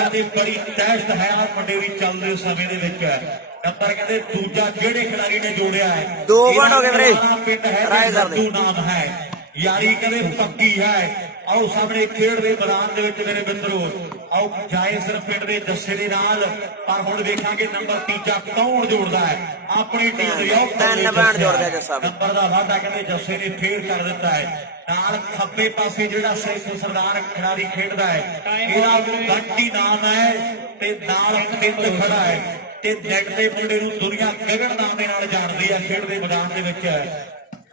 कहते बड़ी तैश्त है मुंडे की चलते समय नंबर कहते दूजा जेड़े खिलाड़ी ने जोड़िया है पिंड है लड्डू नाम है यारी कहते पक्की है आओ सामने खेड के मैदान मेरे मित्रों आओ जाए सिर्फ पिंड के जस्से के नाल पर हुण वेखांगे नंबर तीजा कौन जोड़दा है अपनी टीम नंबर का वाधा कहते जस्से ने फेर कर दिता है नाल खब्बे पासे जिहड़ा सैफ सरदार खिलाड़ी खेडदा है इहदा बंटी नाम है ते नाल पिंड खड़ा है ते नेट दे मुंडे नूं दुनिया गगन नाम दे नाल जाणदी है खेड दे मैदान दे विच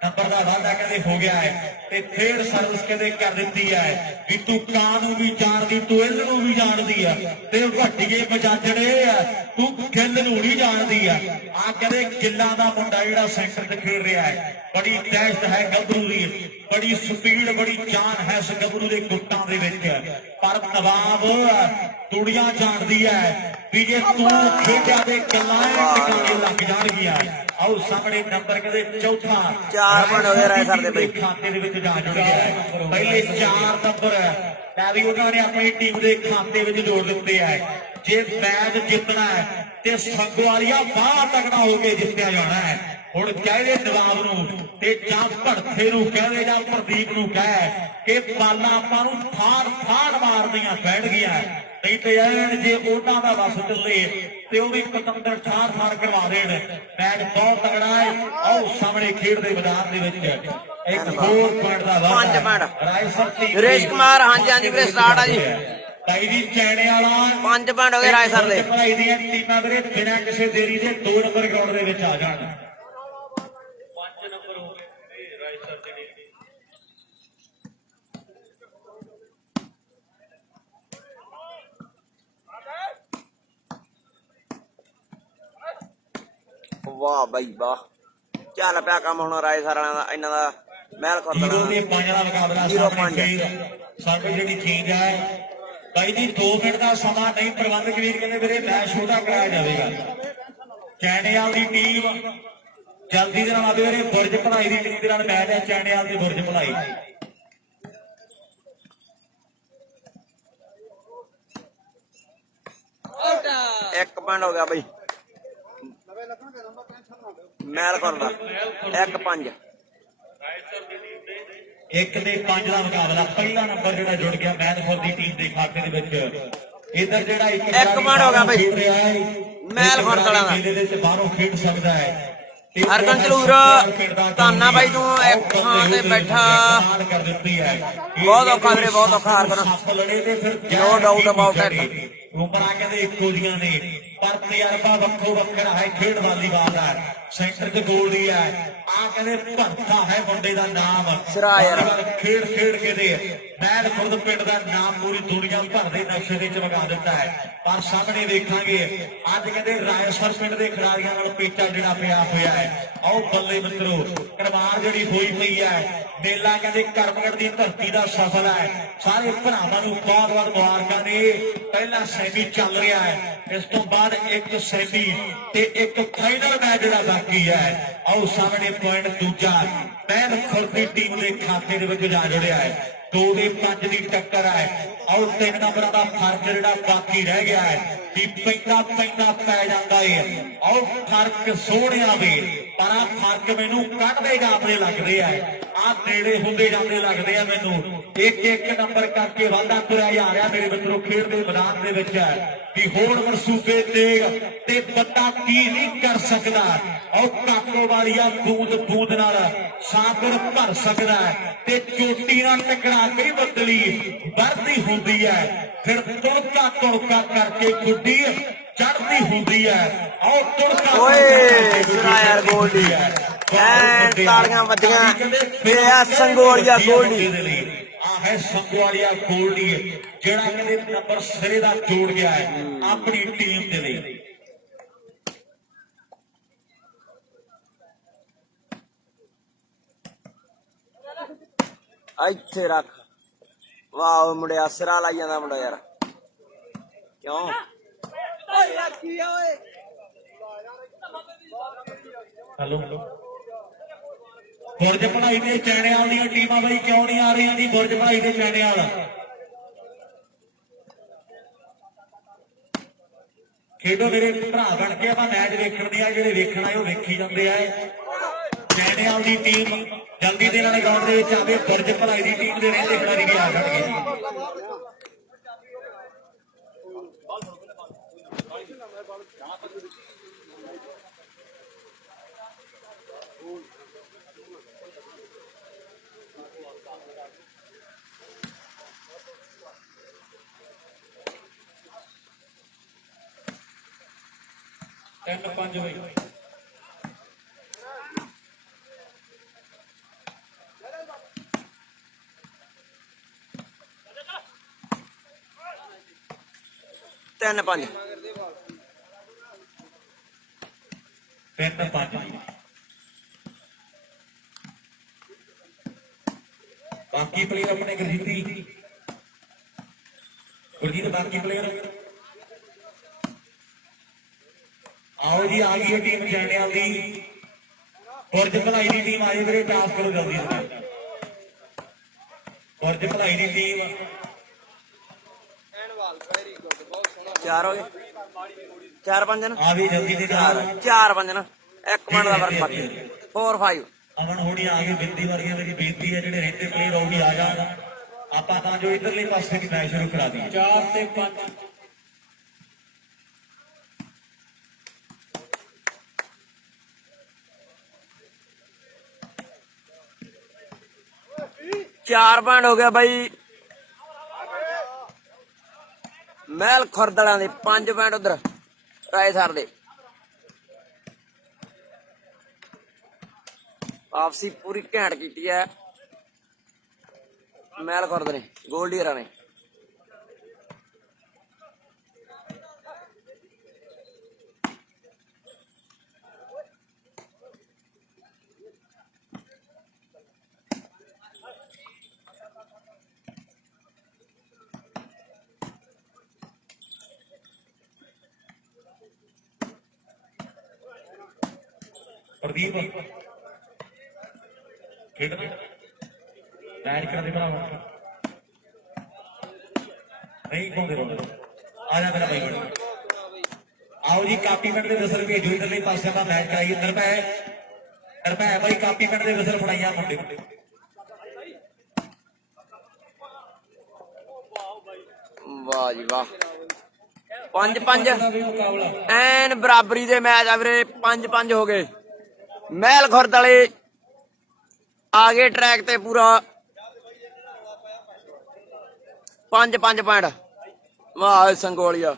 नंबर का वाधा कहते हो गया है ते फिर सर्विस कहते कर दी है भी तू कां नूं भी जानदी तू इल नूं भी जानदी है ते वड्डीए मजाजड़े तू गिल नूं नहीं जानदी है आ कहते गिल्लां दा मुंडा जिहड़ा सेंटर ते खेड रहा है बड़ी दहशत है गबरू दी बड़ी स्पीड बड़ी जान है इस गबरू दे गुट्टां दे विच पर नवाब तुड़ियां जानदी है भी जे तू खेडिया दे गल्लां टिकाणे लग जाणगियां आओ सामने नंबर कहते चौथा 4 पॉइंट हो गए रायसर दे भाई खाते दे विच जा जुड़िया है पहले 4 नंबर पैरी उन्होंने अपनी टीम के खाते में जोड़ दिते है जे मैच जितना है ते संगवालिया बाहर तगड़ा होकर जितया जाना है हुण कहदे नवाब नूं ते जां भड़थे नूं कहदे जां प्रदीप नूं कह कि बालां आपां नूं फाड़ मारदियां पैणगियां नहीं तो यार जे उन्हां दा वस चले ते ओह भी पतंदर ठार करवा देण मैच बहुत तगड़ा है आओ सामने खेड दे मैदान दे विच एक 4 पॉइंट दा वाधा रायसर टीम सुरेश कुमार हाँ जी वीरे स्टार्ट है जी भाई जी चैने वाला 5 पॉइंट हो गए रायसर दे भाई दी टीमां वीरे बिना किसी देरी दे 2 नंबर ग्राउंड दे विच आ जाण 5 नंबर हो गए रायसर दे वाह भाई वाह चल पिया काम होना रायसर वाला इन्हां दा महल कर देना 0-5 वाला मुकाबला 0-5 साडी जेहड़ी चीज है भाई जी 2 मिनट का समा नहीं प्रबंधक वीर कहते मेरे मैच छोटा कराया जाएगा चैनेवाल की टीम जल्दी दे नाल आवे बुरज भलाई की टीम के नाल मैच है चैनेवाल की बुरज भलाई 1 पॉइंट हो गया भाई मैल कर 1-5 1 ते 5 का मुकाबला पहला नंबर जो जुड़ गया मैनपुर की टीम के खाते इधर जो 1 पॉइंट हो गया भाई मैल कर बाहरों खेड सकता है हरगन चलूर ताना भाई तू एक थां ते बैठा बहुत औखा वीरे बहुत औखा हरगन नो डाउट अबाउट इट उमरा कहते इको जियां ने पर तजर्बा वक्खो वक्खरा है खेड वालीबाल का सेंटर च गोल दी है आ कहते भरता है मुंडे का नाम खेड खेड के दे मैल खुद पिंड का नाम पूरी दुनिया भर के नक्शे विच लगा दिता है पर सामने देखांगे अज कहते रायसर पिंड के खिलाड़ियों नाल पेचा जिहड़ा पिया होया है आओ बल्ले मित्रों करवार जिहड़ी होई पई है मेला कहते करमगढ़ की धरती का सफल है सारे भरावां नूं बहुत बहुत मुबारकां ने पहला सैमी चल रहा है इस तो बाद एक सैमी ते एक फाइनल मैच जिहड़ा बाकी है आओ सामने पॉइंट दूजा मैल खुद की टीम के खाते दे विच जा जुड़िया है 2-5 की टक्कर है और 3 नंबर का फर्क जिहड़ा बाकी रह गया है कि पैंदा पै जाता है और फर्क सोहणिया वे पर आ फर्क मैनू कट देगा अपने लग रहा है आ नेड़े होंदे जाते लगते हैं मैनू एक नंबर करके वाधा तुरया जा रहा मेरे मित्रों खेड के मैदान दे विच है कि होर मनसूबे तेग ते बंदा की नहीं कर सकता और काको वालिया बूंद बूंद नाल सागर भर सकता है ते चोटी नाल टकरा के बदली बढ़ती होंदी है फिर तुड़का करके गुड्डी चढ़ती होंदी है और तुड़का यार गोल्डी तालियां वजियां संगोलिया गोल्डी है संगवालिया गोल्डी जेड़ा कहते नंबर सिरे दा जोड़ गया है अपनी टीम के लिए ਇੱਥੇ रख वाह मुंडिया सिरा लाई जांदा मुंडा यार क्यों हेलो बुरज भलाई के चैनेवाल दी टीमां बई क्यों नहीं आ रही जी बुरज भलाई के चैनेवाल ਖੇਡੋ ਮੇਰੇ ਭਰਾ ਬਣ ਕੇ ਆਪਾਂ ਮੈਚ ਵੇਖਣ ਦੇ ਆ, ਜਿਹੜੇ ਵੇਖਣ ਆਏ ਉਹ ਵੇਖੀ ਜਾਂਦੇ ਆ। ਜੈਨੇਵਾਲ ਦੀ ਟੀਮ ਜਲਦੀ ਦੇ ਨਾਲ ਗਰਾਊਂਡ ਦੇ ਵਿੱਚ ਆਵੇ। ਬੁਰਜ ਭਲਾਈ ਦੀ ਟੀਮ ਦੇ ਰਹਿੰਦੇ ਖਿਡਾਰੀ ਵੀ ਆ ਜਾਣਗੇ। ਤਿੰਨ ਪੰਜ ਹੋਏ। ਤਿੰਨ ਪੰਜ ਬਾਕੀ ਪਲੇਅਰ ਆਪਣੇ ਗੁਰਜੀਤ ਬਾਕੀ ਪਲੇਅਰ ਆਓ ਜੀ। ਆ ਗਈ ਹੈ ਟੀਮ ਜੈਨੇਵਾਲ ਦੀ। ਬੁਰਜ ਭਲਾਈ ਦੀ ਟੀਮ ਆਈ ਵੀਰੇ, ਟਾਸ ਕਰੋ ਜਲਦੀ। ਬੁਰਜ ਭਲਾਈ ਦੀ ਟੀਮ ਚਾਰ ਹੋ ਗਏ। ਚਾਰ ਪੰਜ ਨਾ ਆ ਵੀ ਜਲਦੀ ਦੇ ਨਾਲ। ਚਾਰ ਪੰਜ ਨਾ 1 ਮਿੰਟ ਦਾ ਫਰਕ ਬਾਕੀ 4 5। ਅਮਨ ਹੋਣੀ ਆ ਗਏ। ਬਿੰਦੀ ਵਰਗੀਆਂ ਮੇਰੀ ਬੇਨਤੀ ਹੈ, ਜਿਹੜੇ ਰਹਿੰਦੇ ਪਲੇਅਰ ਉਹ ਵੀ ਆ ਜਾਣ ਆਪਾਂ ਤਾਂ ਜੋ ਇਧਰਲੇ ਪਾਸੇ ਦੀ ਮੈਚ ਸ਼ੁਰੂ ਕਰਾ ਦਈਏ। 4 ਤੇ 5 4 ਪੁਆਇੰਟ ਹੋ ਗਿਆ ਬਾਈ ਮਹਿਲ ਖੁਰਦਲਾਂ ਦੇ। 5 ਪੁਆਇੰਟ ਉਧਰ ਰਾਏਸਰ ਦੇ। ਵਾਪਸੀ ਪੂਰੀ ਘੈਂਟ ਕੀਤੀ ਹੈ ਮਹਿਲ ਖੁਰਦ ਨੇ, ਗੋਲਡੀਅਰਾਂ ਨੇ। ਪ੍ਰਦੀਪ ਖੇਡ ਮੈਚ ਕਰਦੇ ਭਰਾਵਾ ਨਹੀਂ ਪਾਉਂਦੇ ਆ ਜਾ ਮੇਰਾ ਭਾਈ ਬਣ। ਆਓ ਜੀ ਕਾਪੀ ਪਿੰਡ ਦੇ ਵਿਸਲ ਭੇਜੋ ਇਧਰਲੇ ਪਾਸੇ ਆਪਾਂ ਮੈਚ ਕਰਾਈਏ। ਨਿਰਭੈ ਬਾਈ ਕਾਪੀ ਪਿੰਡ ਦੇ ਵਿਸਲ ਫੜਾਈਆਂ ਮੁੰਡੇ। ਵਾਹ ਜੀ ਵਾਹ। 5 5 ਐਨ ਬਰਾਬਰੀ ਦੇ ਮੈਚ ਆ ਵੀਰੇ। 5 5 ਹੋ ਗਏ। ਮਹਿਲ ਖੁਰਦ ਵਾਲੇ ਆ ਗਏ ਟਰੈਕ ਤੇ ਪੂਰਾ। 5 5 ਪੁਆਇੰਟ। ਵਾਹ ਸੰਗੋਲੀਆ।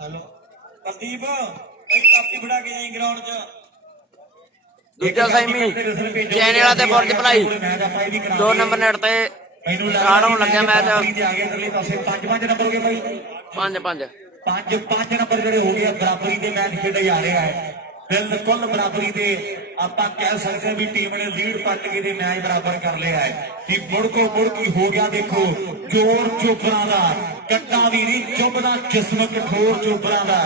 ਹਲੋ ਪ੍ਰਦੀਪ ਇੱਕ ਕਾਪੀ ਫੜਾ ਕੇ ਜਾਈ ਗਰਾਊਂਡ 'ਚ। ਦੂਜਾ ਸੈਮੀ ਚੈਨੇਵਾਲ ਤੇ ਬੁਰਜ ਭਲਾਈ 2 ਨੰਬਰ ਨੈਟ ਤੇ ਸਟਾਰਟ ਹੋਣ ਲੱਗਿਆ ਮੈਚ। 5 ਨੰਬਰ ਹੋ ਗਏ ਬਾਈ। 5 5 5 ਨੰਬਰ ਜਿਹੜੇ ਹੋ ਗਏ ਬਰਾਬਰੀ ਦੇ ਮੈਚ ਖੇਡੇ ਜਾ ਰਹੇ ਆ। ਬਿਲਕੁਲ ਬਰਾਬਰੀ ਦੇ ਆਪਾਂ ਕਹਿ ਸਕਦੇ ਵੀ ਟੀਮ ਨੇ ਲੀਡ ਪੱਟ ਕੇ ਦੇ ਮੈਚ ਬਰਾਬਰ ਕਰ ਲਿਆ ਹੈ। ਵੀ ਮੁੜ ਕੀ ਹੋ ਗਿਆ ਦੇਖੋ। ਜੋਰ ਚੋਬਰਾਂ ਦਾ ਕੱਟਾ ਵੀ ਨਹੀਂ ਚੁੱਭਦਾ, ਜਿਸਮ ਕਠੋਰ ਚੋਬਰਾਂ ਦਾ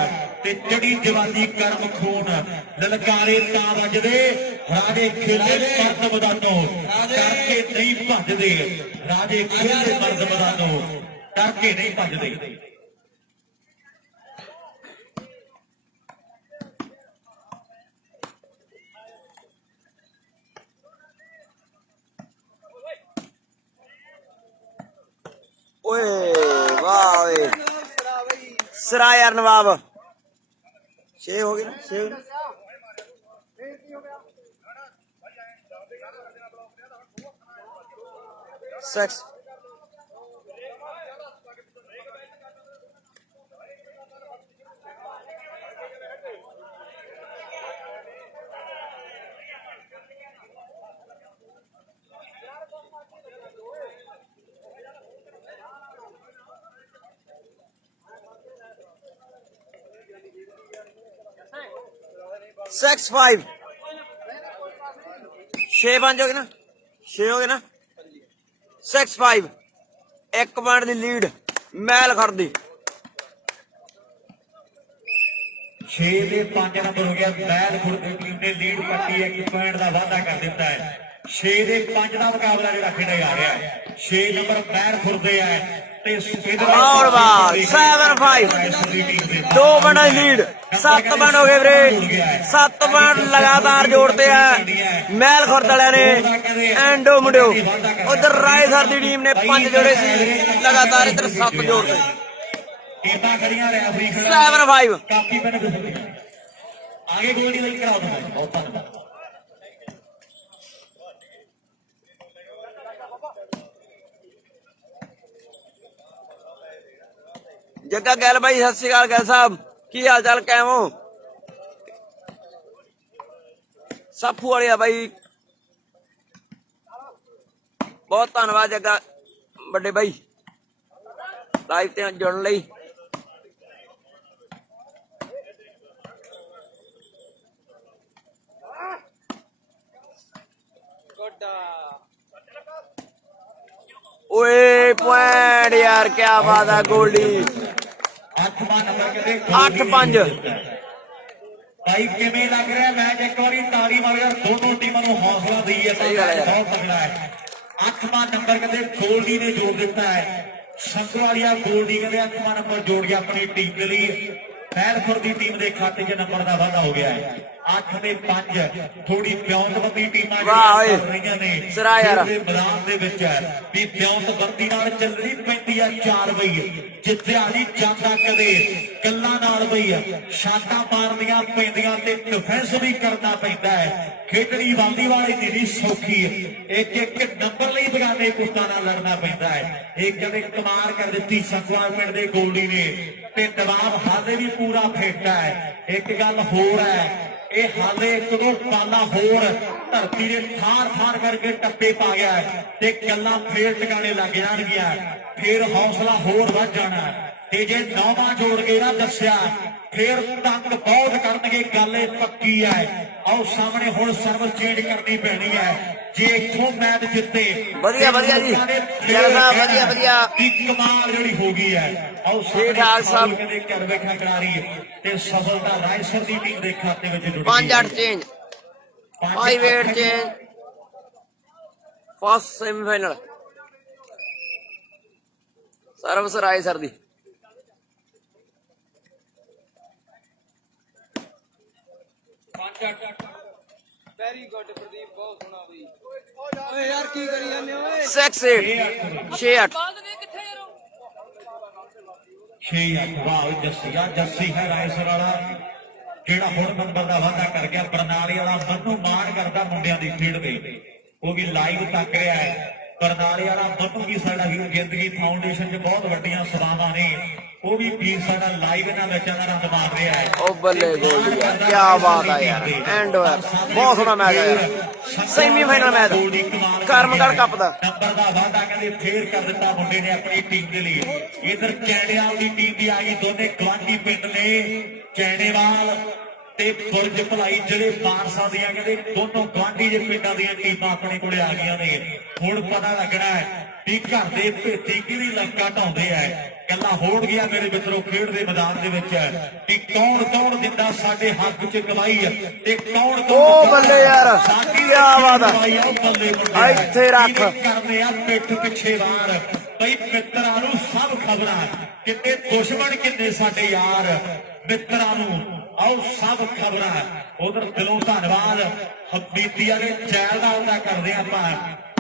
ਤੇ ਜੜੀ ਜਵਾਨੀ ਕਰਮ ਖੂਨ। ਲਲਕਾਰੇ ਤਾਂ ਵੱਜਦੇ ਰਾਜੇ ਖੇਲੇ ਮਰਦ ਮੈਦਾਨੋਂ ਕਰਕੇ ਨਹੀਂ ਭੱਜਦੇ। ਰਾਜੇ ਖੇਲੇ ਮਰਦ ਮੈਦਾਨੋਂ ਕਰਕੇ ਨਹੀਂ ਭੱਜਦੇ। ਓਏ ਵਾਹ ਓਏ ਸਰਾ ਯਾਰ ਨਵਾਬ। 6 ਹੋ ਗਏ ਨਾ 6 6 6 5 6 5 हो गए ना 6 हो गए ना 6 5 1 पॉइंट की लीड महल खड़दी। 6 ਦੇ 5 ਨੰਬਰ ਹੋ ਗਿਆ। ਮਹਿਲ ਖੁਰਦ ਦੀ ਟੀਮ ਨੇ ਲੀਡ ਪੱਟੀ ਹੈ। 1 ਪੁਆਇੰਟ ਦਾ ਵਾਧਾ ਕਰ ਦਿੱਤਾ ਹੈ। 6 ਦੇ 5 ਦਾ ਮੁਕਾਬਲਾ ਜਿਹੜਾ ਖੇਡਿਆ ਜਾ ਰਿਹਾ ਹੈ। 6 ਨੰਬਰ ਮਹਿਲ ਖੁਰਦ ਹੈ, ਤੇ और बात 7-5 2 पॉइंट लीड 7 पॉइंट हो गए वीरे 7 पॉइंट लगातार जोड़ते हैं मैल खुर्द वाले ने एंडो मुंडियो उधर राय सर की टीम ने 5 जोड़े सी लगातार इधर 7 जोड़ते 7-5 आगे गोल नहीं कराओ बहुत धन्यवाद जग्गा गैल भाई सत श्री अकाल गैल साहब की हाल चाल कैम हो साफू वाले भाई बहुत धन्यवाद जग्गा बड़े भाई लाइव ते जुड़न लई ओए पॉइंट यार क्या बात है गोल्डी 8-5 भाई किवें लग रहा है मैच एक बार ताली मारो यार दोनों टीमों को हौसला दईए बहुत तगड़ा है 8वां नंबर कहते गोल्डी ने जोड़ दिता है संगवालिया गोल्डी कहते 8वां नंबर जोड़ गया अपनी टीम के लिए मैलखुर की टीम के खाते च नंबर का वाधा हो गया है 8-5 थोड़ी प्यौंतबंदी टीमां कर रही ने मैदान दे विच भी प्यौंतबंदी नाल चलनी पैंदी है 4 बई जित्थिया नहीं जाता कदे गल्लां नाल बई शाटां मारनियां पैंदियां ते डिफेंस भी करना पैंदा है खेडनी वालीबाल इतनी सौखी है एक नंबर लई बगाने कुत्तां नाल लड़ना पैंदा है एक कदे कमाल कर दित्ती संगवाल पिंड दे गोल्डी ने ते नवाब हाले भी पूरा फिट है एक गल होर है ये हाले एक दो पाला होर धरती ने थार थार करके टप्पे पा गया है ते गल्लां फेर टिकाने लग जाणगियां फिर हौसला होर वध जाना ते जे 9वां जोड़ के ना दस्सिया फिर तंग बहुत करनगे गल पक्की है और सामने हुण सर्विस चेंज करनी पैनी है जे इथों मैच जिते बढ़िया बढ़िया जी बढ़िया बढ़िया कमाल जिहड़ी हो गई है और ठीक ठाक सब कहंदे घर बैठा खिलाड़ी ते सफलता रायसर दी टीम दे खाते विच जुड़ 5-8 change high wait change first semifinal service Raisar दी वेरी गुड प्रदीप बहुत सोहना बई ओए यार की करी जाने ओए 6-8 6-8 वाह जस्सी जस्सी है रायसर वाला ਜਿਹੜਾ ਹੁਣ ਨੰਬਰ ਦਾ ਵਾਅਦਾ ਕਰ ਗਿਆ ਬਰਨਾਲੇ ਵਾਲਾ ਮੰਨੂ ਮਾਣ ਕਰਦਾ ਮੁੰਡਿਆਂ ਦੀ ਖੇਡ ਦੇ ਉਹ ਵੀ ਲਾਈਵ ਤੱਕ ਰਿਹਾ ਹੈ ਬਰਨਾਲੇ ਵਾਲਾ ਮੰਨੂ ਵੀ ਸਾਡਾ ਵੀਰ ਜ਼ਿੰਦਗੀ ਫਾਊਂਡੇਸ਼ਨ 'ਚ ਬਹੁਤ ਵੱਡੀਆਂ ਸੇਵਾਵਾਂ ਨੇ ਉਹ ਵੀ ਵੀਰ ਸਾਡਾ ਲਾਈਵ ਇਹਨਾਂ ਮੈਚਾਂ ਦਾ ਆਨੰਦ ਮਾਣ ਰਿਹਾ ਹੈ ਉਹ ਬੱਲੇ ਗੋਲ ਯਾਰ ਕੀ ਬਾਤ ਹੈ ਯਾਰ ਐਂਡ ਬਹੁਤ ਸੋਹਣਾ ਮੈਚ ਹੈ ਯਾਰ ਸੈਮੀਫਾਈਨਲ ਮੈਚ ਕਰਮਗੜ ਕੱਪ ਦਾ ਨੰਬਰ ਦਾ ਵਾਅਦਾ ਕਹਿੰਦੇ ਫੇਰ ਕਰ ਦਿੱਤਾ ਮੁੰਡੇ ਨੇ ਆਪਣੀ ਟੀਮ ਦੇ ਲਈ ਇਧਰ ਕੈੜਿਆਂ ਦੀ ਟੀਮ ਵੀ ਆ ਗਈ ਦੋਨੇ ਗਵਾਂਢੀ ਪਿੰਡ ਨੇ ਚੈਣੇਵਾਲ ਤੇ ਬੁਰਜ ਭਲਾਈ ਜਿਹੜੇ ਮਾਨਸਾ ਦੀਆਂ ਕਹਿੰਦੇ ਦੋਨੋਂ ਗਵਾਂਢੀ ਦੇ ਪਿੰਡਾਂ ਦੀਆਂ ਟੀਮਾਂ ਆਪਣੇ ਕੋਲੇ ਆ ਗਈਆਂ ਨੇ ਹੁਣ ਪਤਾ ਲੱਗਣਾ ਹੈ ਵੀ ਘਰ ਦੇ ਭੇਤੀ ਕਿਹੜੀ ਲੰਕਾ ਢਾਉਂਦੇ ਆ ਕੱਲਾ ਹੋੜ ਗਿਆ ਮੇਰੇ ਮਿੱਤਰੋ ਖੇਡ ਦੇ ਮੈਦਾਨ ਦੇ ਵਿੱਚ ਕਿ ਕੌਣ ਕੌਣ ਦਿੰਦਾ ਸਾਡੇ ਹੱਕ 'ਚ ਗਵਾਹੀ ਤੇ ਕੌਣ ਉਹ ਬੱਲੇ ਯਾਰ ਕੀ ਬਾਤ ਹੈ ਇੱਥੇ ਰੱਖ ਕਰਦੇ ਆ ਪਿੱਠ ਪਿੱਛੇ ਵਾਰ ਬਈ ਮਿੱਤਰਾਂ ਨੂੰ ਸਭ ਖਬਰਾਂ ਕਿੰਨੇ ਦੁਸ਼ਮਣ ਕਿੰਨੇ ਸਾਡੇ ਯਾਰ ਮਿੱਤਰਾਂ ਨੂੰ ਆਓ ਸਭ ਖਬਰਾਂ ਉਧਰ ਦਿਲੋਂ ਧੰਨਵਾਦ ਹਬੀਤੀਆਂ ਦੇ ਚੈਲ ਦਾ ਉਹਦਾ ਕਰਦੇ ਆਪਾਂ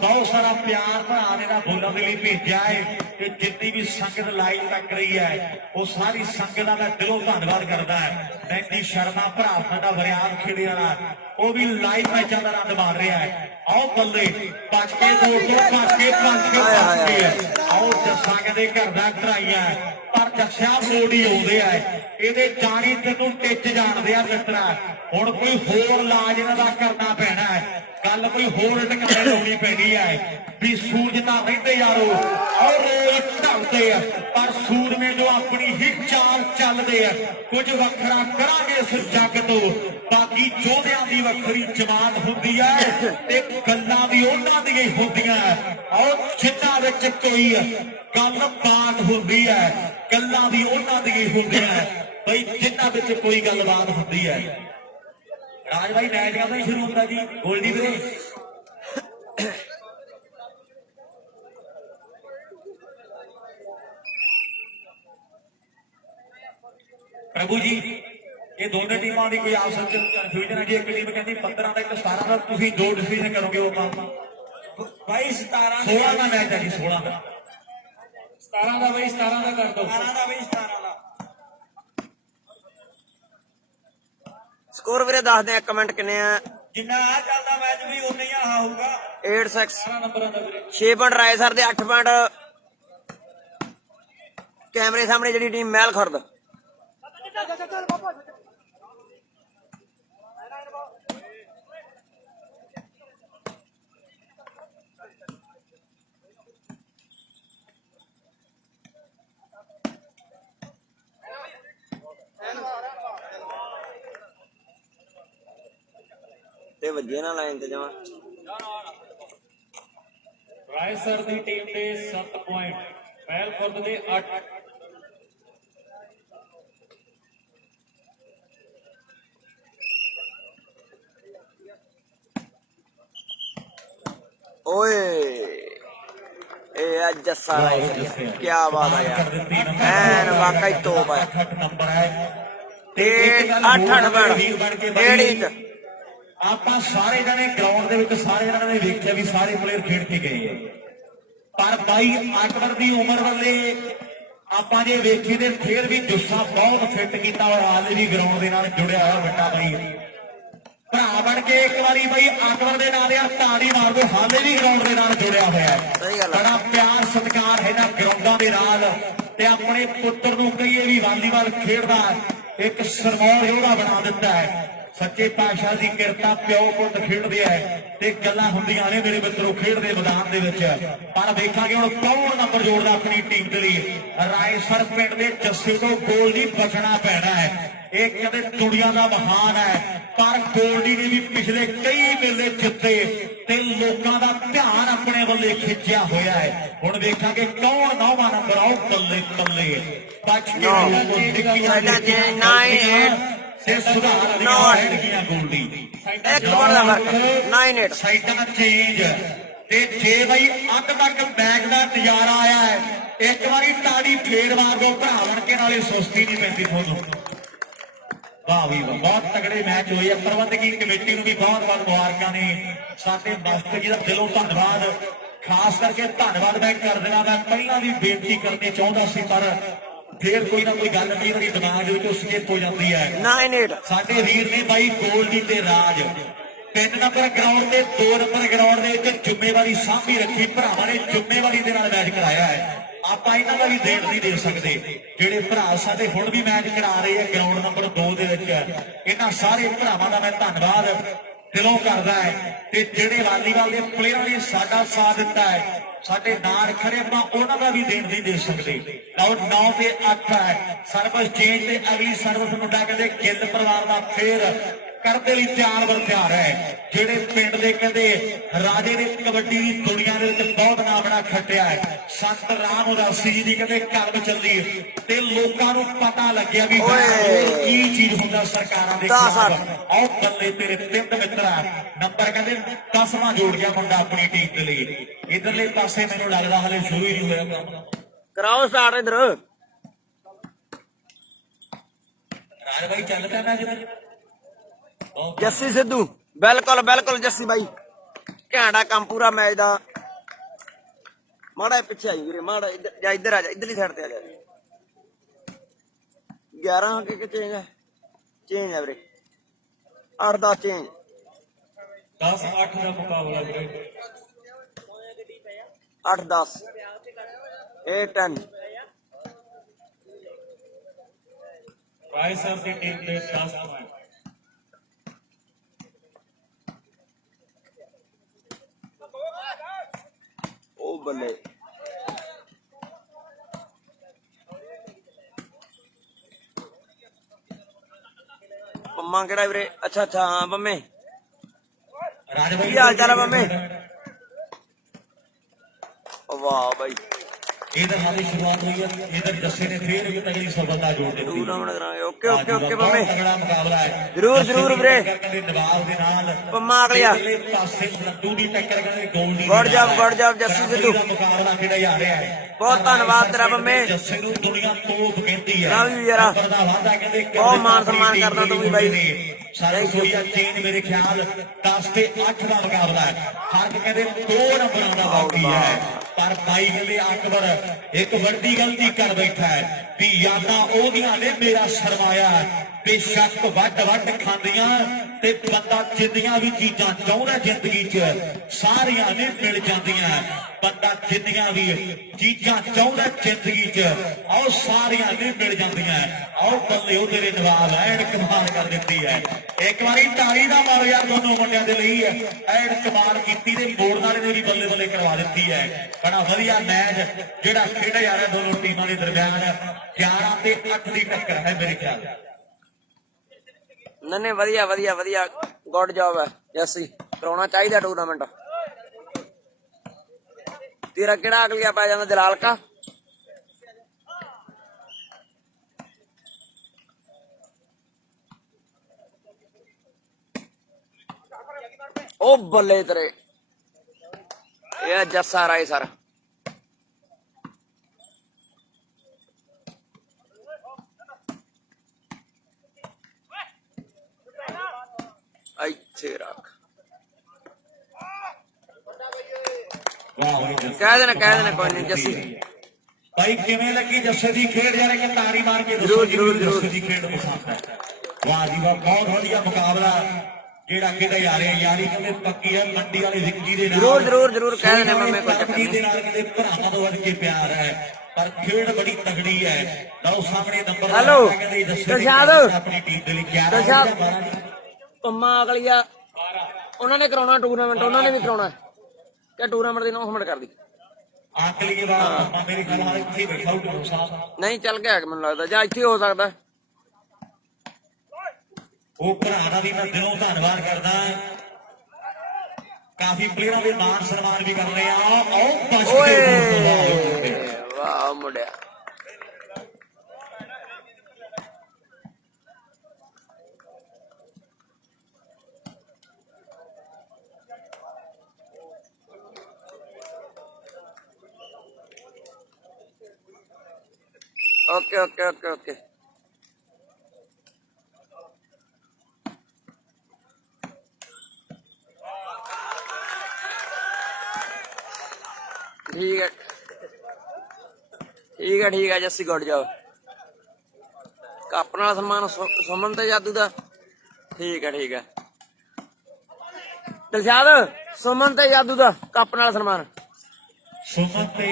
ਬਹੁਤ ਸਾਰਾ ਪਿਆਰ ਭਰਾ ਨੇ ਨਾ ਬੋਲਣ ਦੇ ਲਈ ਭੇਜਿਆ ਹੈ ਕਿ ਜਿੰਨੀ ਵੀ ਸੰਗਤ ਲਾਈਵ ਤੱਕ ਰਹੀ ਹੈ ਉਹ ਸਾਰੀ ਸੰਗਤ ਦਾ ਮੈਂ ਦਿਲੋਂ ਧੰਨਵਾਦ ਕਰਦਾ ਨੈਂਦੀ ਸ਼ਰਮਾ ਭਰਾ ਸਾਡਾ ਵਰਿਆਮ ਖੇੜੇ ਵਾਲਾ ਉਹ ਵੀ ਲਾਈਵ ਮੈਚਾਂ ਦਾ ਆਨੰਦ ਮਾਣ ਰਿਹਾ ਹੈ ਆਓ ਬੱਲੇ ਪੱਜ ਕੇ ਦੋ ਪੱਜ ਕੇ ਆਓ ਜੱਸਾ ਕਹਿੰਦੇ ਘਰ ਦਾ ਘਰਾਈਆਂ ਪਰ ਜੱਸਿਆ ਮੋੜੀ ਆਉਂਦੇ ਆ ਇਹਦੇ ਜਾਣੀ ਤੈਨੂੰ ਟਿੱਚ ਜਾਣਦੇ ਆ ਮਿੱਤਰਾ ਹੁਣ ਕੋਈ ਹੋਰ ਇਲਾਜ ਇਹਨਾਂ ਦਾ ਕਰਨਾ ਪੈਣਾ ਹੈ ਗੱਲ ਕੋਈ ਹੋਰ ਟਿਕਾਣੇ ਲਾਉਣੀ ਪੈਣੀ ਹੈ ਵੀ ਸੂਰਜ ਤਾਂ ਰਹਿੰਦੇ ਯਾਰੋ ਔਰ ਢਲਦੇ ਆ ਪਰ ਸੂਰਮੇ ਜੋ ਆਪਣੀ ਹੀ ਚਾਲ ਚੱਲਦੇ ਆ ਕੁਝ ਵੱਖਰਾ ਕਰਾਂਗੇ ਇਸ ਜੱਗ ਤੋਂ ਬਾਕੀ ਯੋਧਿਆਂ ਦੀ ਵੱਖਰੀ ਜਮਾਤ ਹੁੰਦੀ ਹੈ ਤੇ ਗੱਲਾਂ ਵੀ ਉਹਨਾਂ ਦੀਆਂ ਹੀ ਹੁੰਦੀਆਂ ਔਰ ਜਿਨ੍ਹਾਂ ਵਿੱਚ ਕੋਈ ਗੱਲ ਬਾਤ ਹੁੰਦੀ ਹੈ ਗੱਲਾਂ ਵੀ ਉਹਨਾਂ ਦੀਆਂ ਹੀ ਹੁੰਦੀਆਂ ਬਈ ਜਿਨ੍ਹਾਂ ਵਿੱਚ ਕੋਈ ਗੱਲਬਾਤ ਹੁੰਦੀ ਹੈ राज भाई मैच कब शुरू होता जी गोल्डी वीरे ਪ੍ਰਭੂ ਜੀ ਇਹ ਦੋਨੇ ਟੀਮਾਂ ਦੀ ਕੋਈ ਆਪਸ ਵਿੱਚ ਕਨਫਿਊਜ਼ਨ ਹੈ ਜੀ। ਇੱਕ ਟੀਮ ਕਹਿੰਦੀ 15 ਦਾ ਇੱਕ 17 ਦਾ, ਤੁਸੀਂ ਦੋ ਡਿਸੀਜਨ ਕਰੋਗੇ ਉਹ ਕੰਮ। ਬਾਈ 17 16 ਦਾ ਮੈਚ ਹੈ ਜੀ, 16 ਦਾ। 17 ਦਾ ਬਾਈ 17 ਦਾ ਕਰ ਦੋ। 17 ਦਾ ਬਾਈ 17 ਦਾ ਸਕੋਰ ਵੀਰੇ ਦੱਸਦੇ ਆ, ਕਮੈਂਟ ਕਿੰਨੇ ਆ? ਜਿੰਨਾ ਆ ਚੱਲਦਾ ਮੈਚ ਵੀ ਉਨਾ ਹੀ ਆ ਹੋਊਗਾ। 8-6 17 ਨੰਬਰਾਂ ਦਾ ਵੀਰੇ 6 ਪੁਆਇੰਟ ਰਾਏ ਸਰ ਦੇ, 8 ਪੁਆਇੰਟ ਕੈਮਰੇ ਸਾਹਮਣੇ ਜਿਹੜੀ ਟੀਮ ਮਹਿਲ ਖੁਰਦ। ਤੇ ਵੱਜੇ ਨਾ ਲਾਈਨ ਤੇ ਜਾਵਾਂ। ਰਾਏ ਸਰ ਦੀ ਟੀਮ ਦੇ 7 ਪੁਆਇੰਟ, ਮਹਿਲ ਖੁਰਦ ਦੇ 8। ਓਏ ਇਹ ਅੱਜ ਜੱਸਾ ਰਾਏ ਕੀ ਬਾਤ ਆ ਯਾਰ, ਐਨ ਵਾਕਈ ਤੋਪ ਆ। 8 ਨੰਬਰ ਹੈ ਤੇ 8-8 ਪੁਆਇੰਟ ਡੇਢ ਇੰਚ। ਆਪਾਂ ਸਾਰੇ ਜਣੇ ਗਰਾਊਂਡ ਦੇ ਵਿੱਚ ਸਾਰੇ ਜਣਾਂ ਨੇ ਵੇਖਿਆ ਵੀ ਸਾਰੇ ਪਲੇਅਰ ਖੇਡ ਕੇ ਗਏ ਆ, ਪਰ ਬਾਈ ਅਕਬਰ ਦੀ ਉਮਰ ਵੱਲੇ ਆਪਾਂ ਜੇ ਵੇਖੀ ਤੇ ਫੇਰ ਵੀ ਜੁੱਸਾ ਬਹੁਤ ਫਿੱਟ ਕੀਤਾ ਔਰ ਹਾਲੇ ਵੀ ਗਰਾਊਂਡ ਦੇ ਨਾਲ ਜੁੜਿਆ ਹੋਇਆ ਵੱਡਾ ਬਾਈ ਭਰਾ ਬਣ ਕੇ ਇੱਕ ਵਾਰੀ ਬਾਈ ਅਕਬਰ ਦੇ ਨਾਲ ਯਾਰ ਤਾੜੀ ਮਾਰ ਦੋ, ਹਾਲੇ ਵੀ ਗਰਾਊਂਡ ਦੇ ਨਾਲ ਜੁੜਿਆ ਹੋਇਆ ਹੈ। ਸਹੀ ਗੱਲ ਹੈ। ਬੜਾ ਪਿਆਰ ਸਤਿਕਾਰ ਹੈ ਨਾ ਗਰਾਊਂਡਾਂ ਦੇ ਨਾਲ, ਤੇ ਆਪਣੇ ਪੁੱਤਰ ਨੂੰ ਕਹੀਏ ਵੀ ਵਾਲੀਬਾਲ ਖੇਡਦਾ ਇੱਕ ਸਰਮੌਰ ਯੋਧਾ ਬਣਾ ਦਿੱਤਾ ਹੈ। ਸੱਚੇ ਪਾਤਸ਼ਾਹ ਦੀ ਕਿਰਪਾ, ਪਿਓ ਪੁੱਤ ਖੇਡਦੇ ਆ ਤੇ ਗੱਲਾਂ ਹੁੰਦੀਆਂ ਨੇ ਮੇਰੇ ਮਿੱਤਰੋ ਖੇਡਦੇ ਮੈਦਾਨ ਦੇ ਵਿੱਚ। ਪਰ ਵੇਖਾਂਗੇ ਹੁਣ ਕੌਣ ਨੰਬਰ ਜੋੜਦਾ ਆਪਣੀ ਟੀਮ ਦੇ ਲਈ। ਰਾਏਸਰ ਪਿੰਡ ਦੇ ਜੱਸੇ ਤੋਂ ਗੋਲਡੀ ਬਚਣਾ ਪੈਣਾ ਹੈ। ਇਹ ਕਹਿੰਦੇ ਦੁਨੀਆ ਦਾ ਮਹਾਨ ਹੈ, ਪਰ ਗੋਲਡੀ ਨੇ ਵੀ ਪਿਛਲੇ ਕਈ ਮੇਲੇ ਜਿੱਤੇ ਤੇ ਲੋਕਾਂ ਦਾ ਧਿਆਨ ਆਪਣੇ ਵੱਲੇ ਖਿੱਚਿਆ ਹੋਇਆ ਹੈ। ਹੁਣ ਵੇਖਾਂਗੇ ਕੌਣ ਨੌਵਾਂ ਨੰਬਰ ਆਉ ਬੱਲੇ ਬੱਲੇ ਬਚ ਕੇ 9-8 ਤੇ ਸੁਧਾਰ ਗਿਆ ਗੋਲਡੀ। ਇੱਕ ਪੁਆਇੰਟ ਦਾ ਫਰਕ 9-8 ਸਾਈਡਾਂ ਚੇਂਜ ਤੇ ਜੇ ਬਈ ਅੱਧ ਤੱਕ ਬੈਕ ਦਾ ਨਜ਼ਾਰਾ ਆਇਆ ਹੈ, ਇੱਕ ਵਾਰੀ ਤਾੜੀ ਫੇਰ ਮਾਰ ਦੋ ਭਰਾ ਬਣ ਕੇ, ਨਾਲੇ ਸੁਸਤੀ ਨਹੀਂ ਪੈਂਦੀ ਤੁਹਾਨੂੰ। ਵਾਹ ਵੀ ਵਾਹ, ਬਹੁਤ ਤਗੜੇ ਮੈਚ ਹੋਏ ਆ। ਪ੍ਰਬੰਧਕੀ ਕਮੇਟੀ ਨੂੰ ਵੀ ਬਹੁਤ ਬਹੁਤ ਮੁਬਾਰਕਾਂ ਨੇ। ਸਾਡੇ ਮਾਸਟਰ ਜੀ ਦਾ ਦਿਲੋਂ ਧੰਨਵਾਦ, ਖਾਸ ਕਰਕੇ ਧੰਨਵਾਦ ਮੈਂ ਕਰ ਦੇਣਾ। ਮੈਂ ਪਹਿਲਾਂ ਵੀ ਬੇਨਤੀ ਕਰਨੀ ਚਾਹੁੰਦਾ ਸੀ, ਪਰ ਫੇਰ ਕੋਈ ਨਾ ਕੋਈ ਗੱਲ ਕਈ ਵਾਰੀ ਦਿਮਾਗ ਦੇ ਵਿੱਚੋਂ ਸਕਿਪ ਹੋ ਜਾਂਦੀ ਹੈ। 9-8 ਸਾਡੇ ਵੀਰ ਨੇ ਬਾਈ ਗੋਲਡੀ ਤੇ ਰਾਜ 3 ਨੰਬਰ ਗਰਾਊਂਡ ਤੇ 2 ਨੰਬਰ ਗਰਾਊਂਡ ਦੇ ਵਿੱਚ ਜ਼ਿੰਮੇਵਾਰੀ ਸਾਂਭੀ ਰੱਖੀ। ਭਰਾਵਾਂ ਨੇ ਜ਼ਿੰਮੇਵਾਰੀ ਦੇ ਨਾਲ ਮੈਚ ਕਰਾਇਆ ਹੈ। ਆਪਾਂ ਇਹਨਾਂ ਦਾ ਵੀ ਦੇਣ ਨਹੀਂ ਦੇ ਸਕਦੇ। ਜਿਹੜੇ ਭਰਾ ਸਾਡੇ ਹੁਣ ਵੀ ਮੈਚ ਕਰਾ ਰਹੇ ਆ ਗਰਾਊਂਡ ਨੰਬਰ 2 ਦੇ ਵਿੱਚ, ਇਹਨਾਂ ਸਾਰੇ ਭਰਾਵਾਂ ਦਾ ਮੈਂ ਧੰਨਵਾਦ ਦਿਲੋਂ ਕਰਦਾ ਹੈ। ਤੇ ਜਿਹੜੇ ਵਾਲੀਬਾਲ ਦੇ ਪਲੇਅਰਾਂ ਨੇ ਸਾਡਾ ਸਾਥ ਦਿੱਤਾ ਹੈ, ਸਾਡੇ ਨਾਲ ਖੜੇ, ਆਪਾਂ ਉਹਨਾਂ ਦਾ ਵੀ ਦੇਣ ਨਹੀਂ ਦੇ ਸਕਦੇ। ਲਓ 9 ਤੇ 8 ਹੈ ਸਰਵਿਸ ਚੇਂਜ ਤੇ ਅਗਲੀ ਸਰਵਿਸ ਮੁੰਡਾ ਕਹਿੰਦੇ ਗਿੱਲ ਪਰਿਵਾਰ ਦਾ ਫੇਰ ਕਰਦੇ ਲਈ ਤਿਆਰ ਬਰ ਤਿਆਰ ਹੈ। ਜਿਹੜੇ ਪਿੰਡ ਦੇ ਕਹਿੰਦੇ ਰਾਜੇ ਨੇ ਕਬੱਡੀ ਦੀ ਦੁਨੀਆ ਦੇ ਵਿੱਚ ਬਹੁਤ ਨਾਮ ਬਣਾ ਖੱਟਿਆ ਹੈ। ਸੰਤ ਰਾਮ ਉਦਾਸੀ ਜੀ ਦੀ ਕਹਿੰਦੇ ਕਲਮ ਚੱਲੀ ਤੇ ਲੋਕਾਂ ਨੂੰ ਪਤਾ ਲੱਗਿਆ ਵੀ ਕੀ ਚੀਜ਼ ਹੁੰਦਾ ਸਰਕਾਰਾਂ ਦੇ ਖਿਲਾਫ। ਆਓ ਬੱਲੇ ਤੇਰੇ ਤਿੰਨ ਮਿੱਤਰਾ ਨੰਬਰ ਕਹਿੰਦੇ 10ਵਾਂ ਜੋੜ ਗਿਆ ਮੁੰਡਾ ਆਪਣੀ ਟੀਮ ਦੇ ਲਈ। ਇਧਰਲੇ ਪਾਸੇ ਮੈਨੂੰ ਲੱਗਦਾ ਹਲੇ ਸ਼ੁਰੂ ਹੀ ਨਹੀਂ ਹੋਇਆ ਕੰਮ। ਕਰਾਓ ਸਟਾਰਟ ਇਧਰ। ਰਾਜ ਬਾਈ ਚੱਲ ਪਿਆ ਮੈਚ ਦਾ। ਜੱਸੀ ਸਿੱਧੂ ਬਿਲਕੁਲ ਬਿਲਕੁਲ ਜੱਸੀ ਬਾਈ, ਘੈਂਟਾ ਕੰਮ ਪੂਰਾ ਮੈਚ ਦਾ। ਮਾੜਾ ਪਿੱਛੇ ਆਈ ਵੀਰੇ, ਮਾੜਾ ਇੱਧਰ ਆ ਜਾ, ਇੱਧਰਲੀ ਸਾਈਡ ਤੇ ਆ ਜਾ। 11 ਕਿ ਚੇਂਜ ਹੈ, ਚੇਂਜ ਹੈ ਵੀਰੇ 8-10 ਚੇਂਜ। 10-8 ਦਾ ਮੁਕਾਬਲਾ ਵੀਰੇ। 8-10 8-10 ਰਾਏ ਸਰ ਦੀ ਟੀਮ ਦੇ 10 ਪੁਆਇੰਟ। ਉਹ ਬੱਲੇ ਪੰਮਾ ਕਿਹੜਾ ਵੀਰੇ? ਅੱਛਾ ਅੱਛਾ ਹਾਂ ਪੰਮੇ, ਰਾਜ ਬਾਈ ਕੀ ਹਾਲ ਚਾਲ ਹੈ ਪੰਮੇ? ਵਾਹ ਬਾਈ ਇਧਰ ਹਾਲੀ ਸ਼ੁਰੂਆਤ ਹੋਈ ਹੈ। ਇਧਰ ਜੱਸੇ ਨੇ ਫੇਰ ਇੱਕ ਤਗੜੀ ਸਫਲਤਾ ਜੋੜ ਦਿੱਤੀ। ਟੂਰਨਾਮੈਂਟ ਕਰਾਂਗੇ। ਓਕੇ ਓਕੇ ਓਕੇ ਪੰਮੇ, ਤਗੜਾ ਮੁਕਾਬਲਾ ਹੈ। ਜ਼ਰੂਰ ਜ਼ਰੂਰ ਵੀਰੇ। ਕਹਿੰਦੇ ਨਵਾਬ ਦੇ ਨਾਲ ਪੰਮਾ ਅਗਲਿਆ ਪਾਸੇ ਲੱਡੂ ਦੀ ਟੱਕਰ ਕਹਿੰਦੇ ਗੋਲਡੀ ਗੁੱਡ ਜੌਬ ਜੱਸੀ ਸਿੱਧੂ, ਦਾ ਮੁਕਾਬਲਾ ਖੇਡਿਆ ਜਾ ਰਿਹਾ ਹੈ। ਬਹੁਤ ਧੰਨਵਾਦ ਤੇਰਾ ਪੰਮੇ। ਜੱਸੇ ਨੂੰ ਦੁਨੀਆ ਤੋਪ ਕਹਿੰਦੀ ਹੈ। ਨਾ ਵੀ ਯਾਰਾ ਦਾ ਵਾਅਦਾ ਕਹਿੰਦੇ ਬਹੁਤ ਮਾਨ ਸਨਮਾਨ ਕਰਦਾ ਤੂੰ ਵੀ ਬਾਈ। ਸਾਰੀ ਸੋਈਆ ਚੀਨ ਮੇਰੇ ਖਿਆਲ 10 ਤੇ 8 ਦਾ ਮੁਕਾਬਲਾ ਹੈ। ਫਰਕ ਕਹਿੰਦੇ 2 ਨੰਬਰਾਂ ਦਾ ਬਾਕੀ ਹੈ। ਪਰ ਭਾਈ ਕਹਿੰਦੇ ਅਕਬਰ ਇੱਕ ਵੱਡੀ ਗਲਤੀ ਕਰ ਬੈਠਾ ਹੈ ਵੀ ਯਾਦਾਂ ਉਹਦੀਆਂ ਨੇ ਮੇਰਾ ਸਰਮਾਇਆ। ਬੇਸ਼ੱਕ ਵੱਡ ਖਾਂਦੀਆਂ ਤੇ ਬੰਦਾ ਜਿੰਨੀਆਂ ਵੀ ਚੀਜ਼ਾਂ ਚਾਹੁੰਦਾ ਜ਼ਿੰਦਗੀ 'ਚ ਸਾਰੀਆਂ ਨੇ ਮਿਲ ਜਾਂਦੀਆਂ। ਬੰਦਾ ਜਿੰਨੀਆਂ ਵੀ ਚੀਜ਼ਾਂ ਚਾਹੁੰਦਾ ਜ਼ਿੰਦਗੀ 'ਚ ਉਹ ਸਾਰੀਆਂ ਨੇ ਮਿਲ ਜਾਂਦੀਆਂ। ਆਓ ਬੱਲੇ ਉਹ ਤੇਰੇ ਨਵਾਬ ਐਨ ਕਮਾਲ ਕਰ ਦਿੱਤੀ ਹੈ। ਇੱਕ ਵਾਰੀ ਢਾਈ ਦਾ ਮਾਰੋ ਯਾਰ ਦੋਨੋਂ ਮੁੰਡਿਆਂ ਦੇ ਲਈ ਐਨ ਕਮਾਲ ਕੀਤੀ ਤੇ ਮੋੜਨ ਵਾਲੇ ਨੇ ਵੀ ਬੱਲੇ ਬੱਲੇ ਕਰਵਾ ਦਿੱਤੀ ਹੈ। ਬੜਾ ਵਧੀਆ ਮੈਚ ਜਿਹੜਾ ਖੇਡਿਆ ਜਾ ਰਿਹਾ ਦੋਨੋਂ ਟੀਮਾਂ ਦੇ ਦਰਮਿਆਨ 11 ਤੇ 8 ਦੀ ਟੱਕਰ ਹੈ ਮੇਰੇ ਖਿਆਲ। ਨੰਨੇ ਵਧੀਆ ਵਧੀਆ ਵਧੀਆ, ਗੁੱਡ ਜੌਬ ਹੈ ਜੱਸੀ, ਕਰਾਉਣਾ ਚਾਹੀਦਾ ਟੂਰਨਾਮੈਂਟ। ਤੇਰਾ ਕਿਹੜਾ ਅਗਲੀਆ ਪੈ ਜਾਂਦਾ ਜਲਾਲ ਕਾ? ਉਹ ਬੱਲੇ ਤੇਰੇ, ਇਹ ਜੱਸਾ ਰਾਏ ਸਰ। ਇੱਥੇ ਰੱਖ, ਕਹਿ ਦੇਣਾ ਕੋਈ ਨਹੀਂ ਜੱਸੀ। ਭਾਈ ਕਿਵੇਂ ਲੱਗੀ ਜੱਸੇ ਦੀ ਖੇਡ? ਯਾਰ ਇੱਕ ਤਾੜੀ ਮਾਰ ਕੇ ਜ਼ਰੂਰ ਜੱਸੇ ਦੀ ਖੇਡ ਪਸੰਦ ਹੈ। ਵਾਹ ਜੀ ਵਾਹ, ਬਹੁਤ ਵਧੀਆ ਮੁਕਾਬਲਾ ਜਿਹੜਾ ਖੇਡਿਆ ਜਾ ਰਿਹਾ। ਯਾਰੀ ਕਹਿੰਦੇ ਪੱਕੀ ਹੈ ਮੰਡੀ ਵਾਲੇ ਵਿੱਕੀ ਦੇ ਨਾਲ। ਜ਼ਰੂਰ ਕਹਿ ਦੇਣਾ ਮੰਮੇ, ਕੋਈ ਚੱਕਰ ਦੇ ਨਹੀਂ। ਨਾਲ ਕਹਿੰਦੇ ਭਰਾਵਾਂ ਤੋਂ ਵੱਧ ਕੇ ਪਿਆਰ ਹੈ ਪਰ ਖੇਡ ਬੜੀ ਤਗੜੀ ਹੈ। ਲਓ ਸਾਹਮਣੇ ਨੰਬਰ ਹੈਲੋ ਦਰਸ਼ਾਦ ਆਪਣੀ ਟੀਮ ਦੇ ਲਈ 11 ਪੰਮਾ ਅਗਲੀਆ ਉਹਨਾਂ ਨੇ ਕਰਾਉਣਾ ਟੂਰਨਾਮੈਂਟ, ਉਹਨਾਂ ਨੇ ਵੀ ਕਰਾਉਣਾ ਕਿ ਟੂਰਨਾਮੈਂਟ ਦੀ ਅਨਾਉਂਸਮੈਂਟ ਕਰ ਦੀ। ਆਖਲੀ ਵਾਰ ਮੇਰੇ ਖਿਆਲ ਇੱਥੇ ਬੈਠਾ ਹੋ ਸਾਹਿਬ, ਨਹੀਂ ਚੱਲ ਗਿਆ ਮੈਨੂੰ ਲੱਗਦਾ, ਜਾਂ ਇੱਥੇ ਹੋ ਸਕਦਾ। ਉਹ ਭਰਾ ਦਾ ਵੀ ਮੈਂ ਦਿਲੋਂ ਧੰਨਵਾਦ ਕਰਦਾ। ਕਾਫੀ ਪਲੇਅਰਾਂ ਦੇ ਮਾਨ ਸਨਮਾਨ ਵੀ ਕਰ ਰਹੇ ਆ। ਓਏ ਵਾਹ ਮੁੰਡਿਆ, ਓਕੇ ਓਕੇ ਓਕੇ ਓਕੇ। ਠੀਕ ਹੈ ਜੱਸੀ, ਗੁੱਡ ਜਾਓ। ਕੱਪ ਨਾਲ ਸਨਮਾਨ ਸੁਮਨ ਤੇ ਜਾਦੂ ਦਾ। ਠੀਕ ਹੈ ਦਿਲਸ਼ਾਦ, ਸੁਮਨ ਤੇ ਜਾਦੂ ਦਾ ਕੱਪ ਨਾਲ ਸਨਮਾਨ। ਸੁਮਨ ਤੇ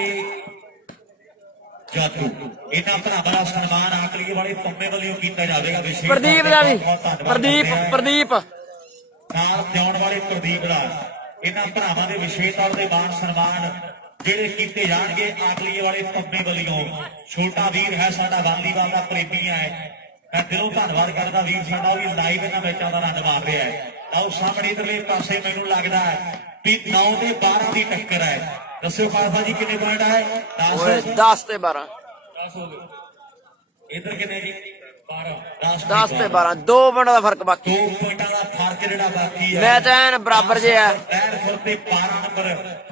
ਜਾਦੂ ਇਹਨਾਂ ਭਰਾਵਾਂ ਦਾ ਸਨਮਾਨ ਆਖਰੀ ਵਾਲੇ ਪੰਮੇ ਵੱਲੋਂ ਕੀਤਾ ਜਾਵੇਗਾ। ਪ੍ਰਦੀਪ ਦਾ ਵੀ, ਪ੍ਰਦੀਪ ਨਾਲ ਜਾਣ ਵਾਲੇ ਪ੍ਰਦੀਪ ਦਾ ਇਹਨਾਂ ਭਰਾਵਾਂ ਦੇ ਵਿਸ਼ੇਸ਼ ਤੌਰ ਤੇ ਮਾਨ ਸਨਮਾਨ ਜਿਹੜੇ ਕੀਤੇ ਜਾਣਗੇ ਆਖਲੀ ਵਾਲੇ ਪੰਮੇ ਵੱਲੋਂ। ਛੋਟਾ ਵੀਰ ਹੈ ਸਾਡਾ, ਵਾਲੀਬਾਲ ਦਾ ਪ੍ਰੇਮੀ ਹੈ। ਮੈਂ ਦਿਲੋਂ ਧੰਨਵਾਦ ਕਰਦਾ ਵੀਰ ਸਾਡਾ, ਵੀ ਲਾਈਵ ਇਹਨਾਂ ਮੈਚਾਂ ਦਾ ਆਨੰਦ ਮਾਰ ਰਿਹਾ ਹੈ। ਆਓ ਸਾਹਮਣੇ ਇਧਰਲੇ ਪਾਸੇ ਮੈਨੂੰ ਲੱਗਦਾ ਹੈ ਵੀ 9 ਤੇ 12 ਦੀ ਟੱਕਰ ਹੈ। ਦੱਸਿਓ ਖਾਲਸਾ ਜੀ ਕਿੰਨੇ ਪੁਆਇੰਟ ਆਏ? 10 ਤੇ 12। ਇਧਰ ਕਿੰਨੇ ਜੀ? 10 ਤੇ 12, 2 ਪੁਆਇੰਟਾਂ ਦਾ ਫਰਕ ਬਾਕੀ। 2 ਪੁਆਇੰਟਾਂ ਦਾ ਫਰਕ ਜਿਹੜਾ ਬਾਕੀ ਹੈ। ਮੈਚ ਐਨ ਬਰਾਬਰ ਜਿਹਾ ਹੈ। 12 ਨੰਬਰ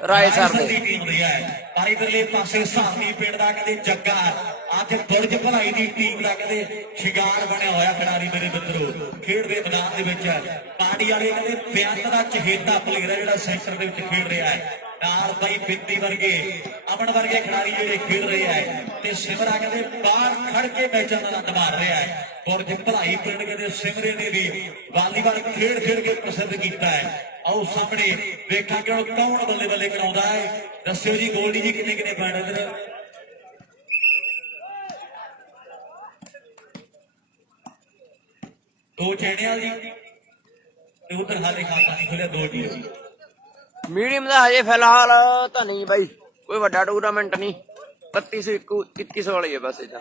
ਰਾਏ ਸਰ ਦੇ ਟੀਮ ਦੀ ਹੈ। ਪਰ ਇਧਰਲੇ ਪਾਸੇ ਸਾਹਮਣੇ ਪਿੰਡ ਦਾ ਕਹਿੰਦੇ ਜੱਗਾ ਅੱਜ ਬੁਰਜ ਭਲਾਈ ਦੀ ਟੀਮ ਦਾ ਕਹਿੰਦੇ ਸ਼ਿੰਗਾਰ ਬਣਿਆ ਹੋਇਆ ਖਿਡਾਰੀ ਮੇਰੇ ਮਿੱਤਰੋ। ਖੇਡ ਦੇ ਮੈਦਾਨ ਦੇ ਵਿੱਚ ਪਾਰਟੀ ਵਾਲੇ ਕਹਿੰਦੇ ਬਿਆੰਤ ਦਾ ਚਹੇਤਾ ਪਲੇਅਰ ਹੈ ਜਿਹੜਾ ਸੈਂਟਰ ਦੇ ਵਿੱਚ ਖੇਡ ਰਿਹਾ ਹੈ। ਨਾਲ ਬਾਈ ਬਿੱਤੀ ਵਰਗੇ, ਅਮਨ ਵਰਗੇ ਖਿਡਾਰੀ ਜਿਹੜੇ ਖੇਡ ਰਹੇ ਹੈ ਤੇ ਸਿਮਰਾ ਕਹਿੰਦੇ ਬਾਹਰ ਖੜ ਕੇ ਮੈਚਾਂ ਦਾ ਆਨੰਦ ਮਾਰ ਰਿਹਾ ਹੈ। ਬੁਰਜ ਭਲਾਈ ਪਿੰਡ ਕਹਿੰਦੇ ਸਿਮਰੇ ਨੇ ਵੀ ਵਾਲੀਬਾਲ ਖੇਡ ਕੇ ਪ੍ਰਸਿੱਧ ਕੀਤਾ ਹੈ। ਆਓ ਸਾਹਮਣੇ ਵੇਖਾਂਗੇ ਹੁਣ ਕੌਣ ਬੱਲੇ ਬੱਲੇ ਕਰਾਉਂਦਾ ਹੈ। ਦੱਸਿਓ ਜੀ ਗੋਲਡੀ ਜੀ ਕਿੰਨੇ ਪੁਆਇੰਟ ਇਧਰ? ਦੋ ਚੈਣਿਆਲ ਜੀ ਤੇ ਉਧਰ ਹਾਲੇ ਖਾਤਾ ਨਹੀਂ ਖੁੱਲਿਆ, 2 ਟੀਮ। ਮੀਡੀਅਮ ਦਾ ਹਜੇ ਫਿਲਹਾਲ ਤਾਂ ਨਹੀਂ ਬਾਈ, ਕੋਈ ਵੱਡਾ ਟੂਰਨਾਮੈਂਟ ਨਹੀਂ। 3100 ਵਾਲੀ ਹੈ ਬਸ। ਇਦਾਂ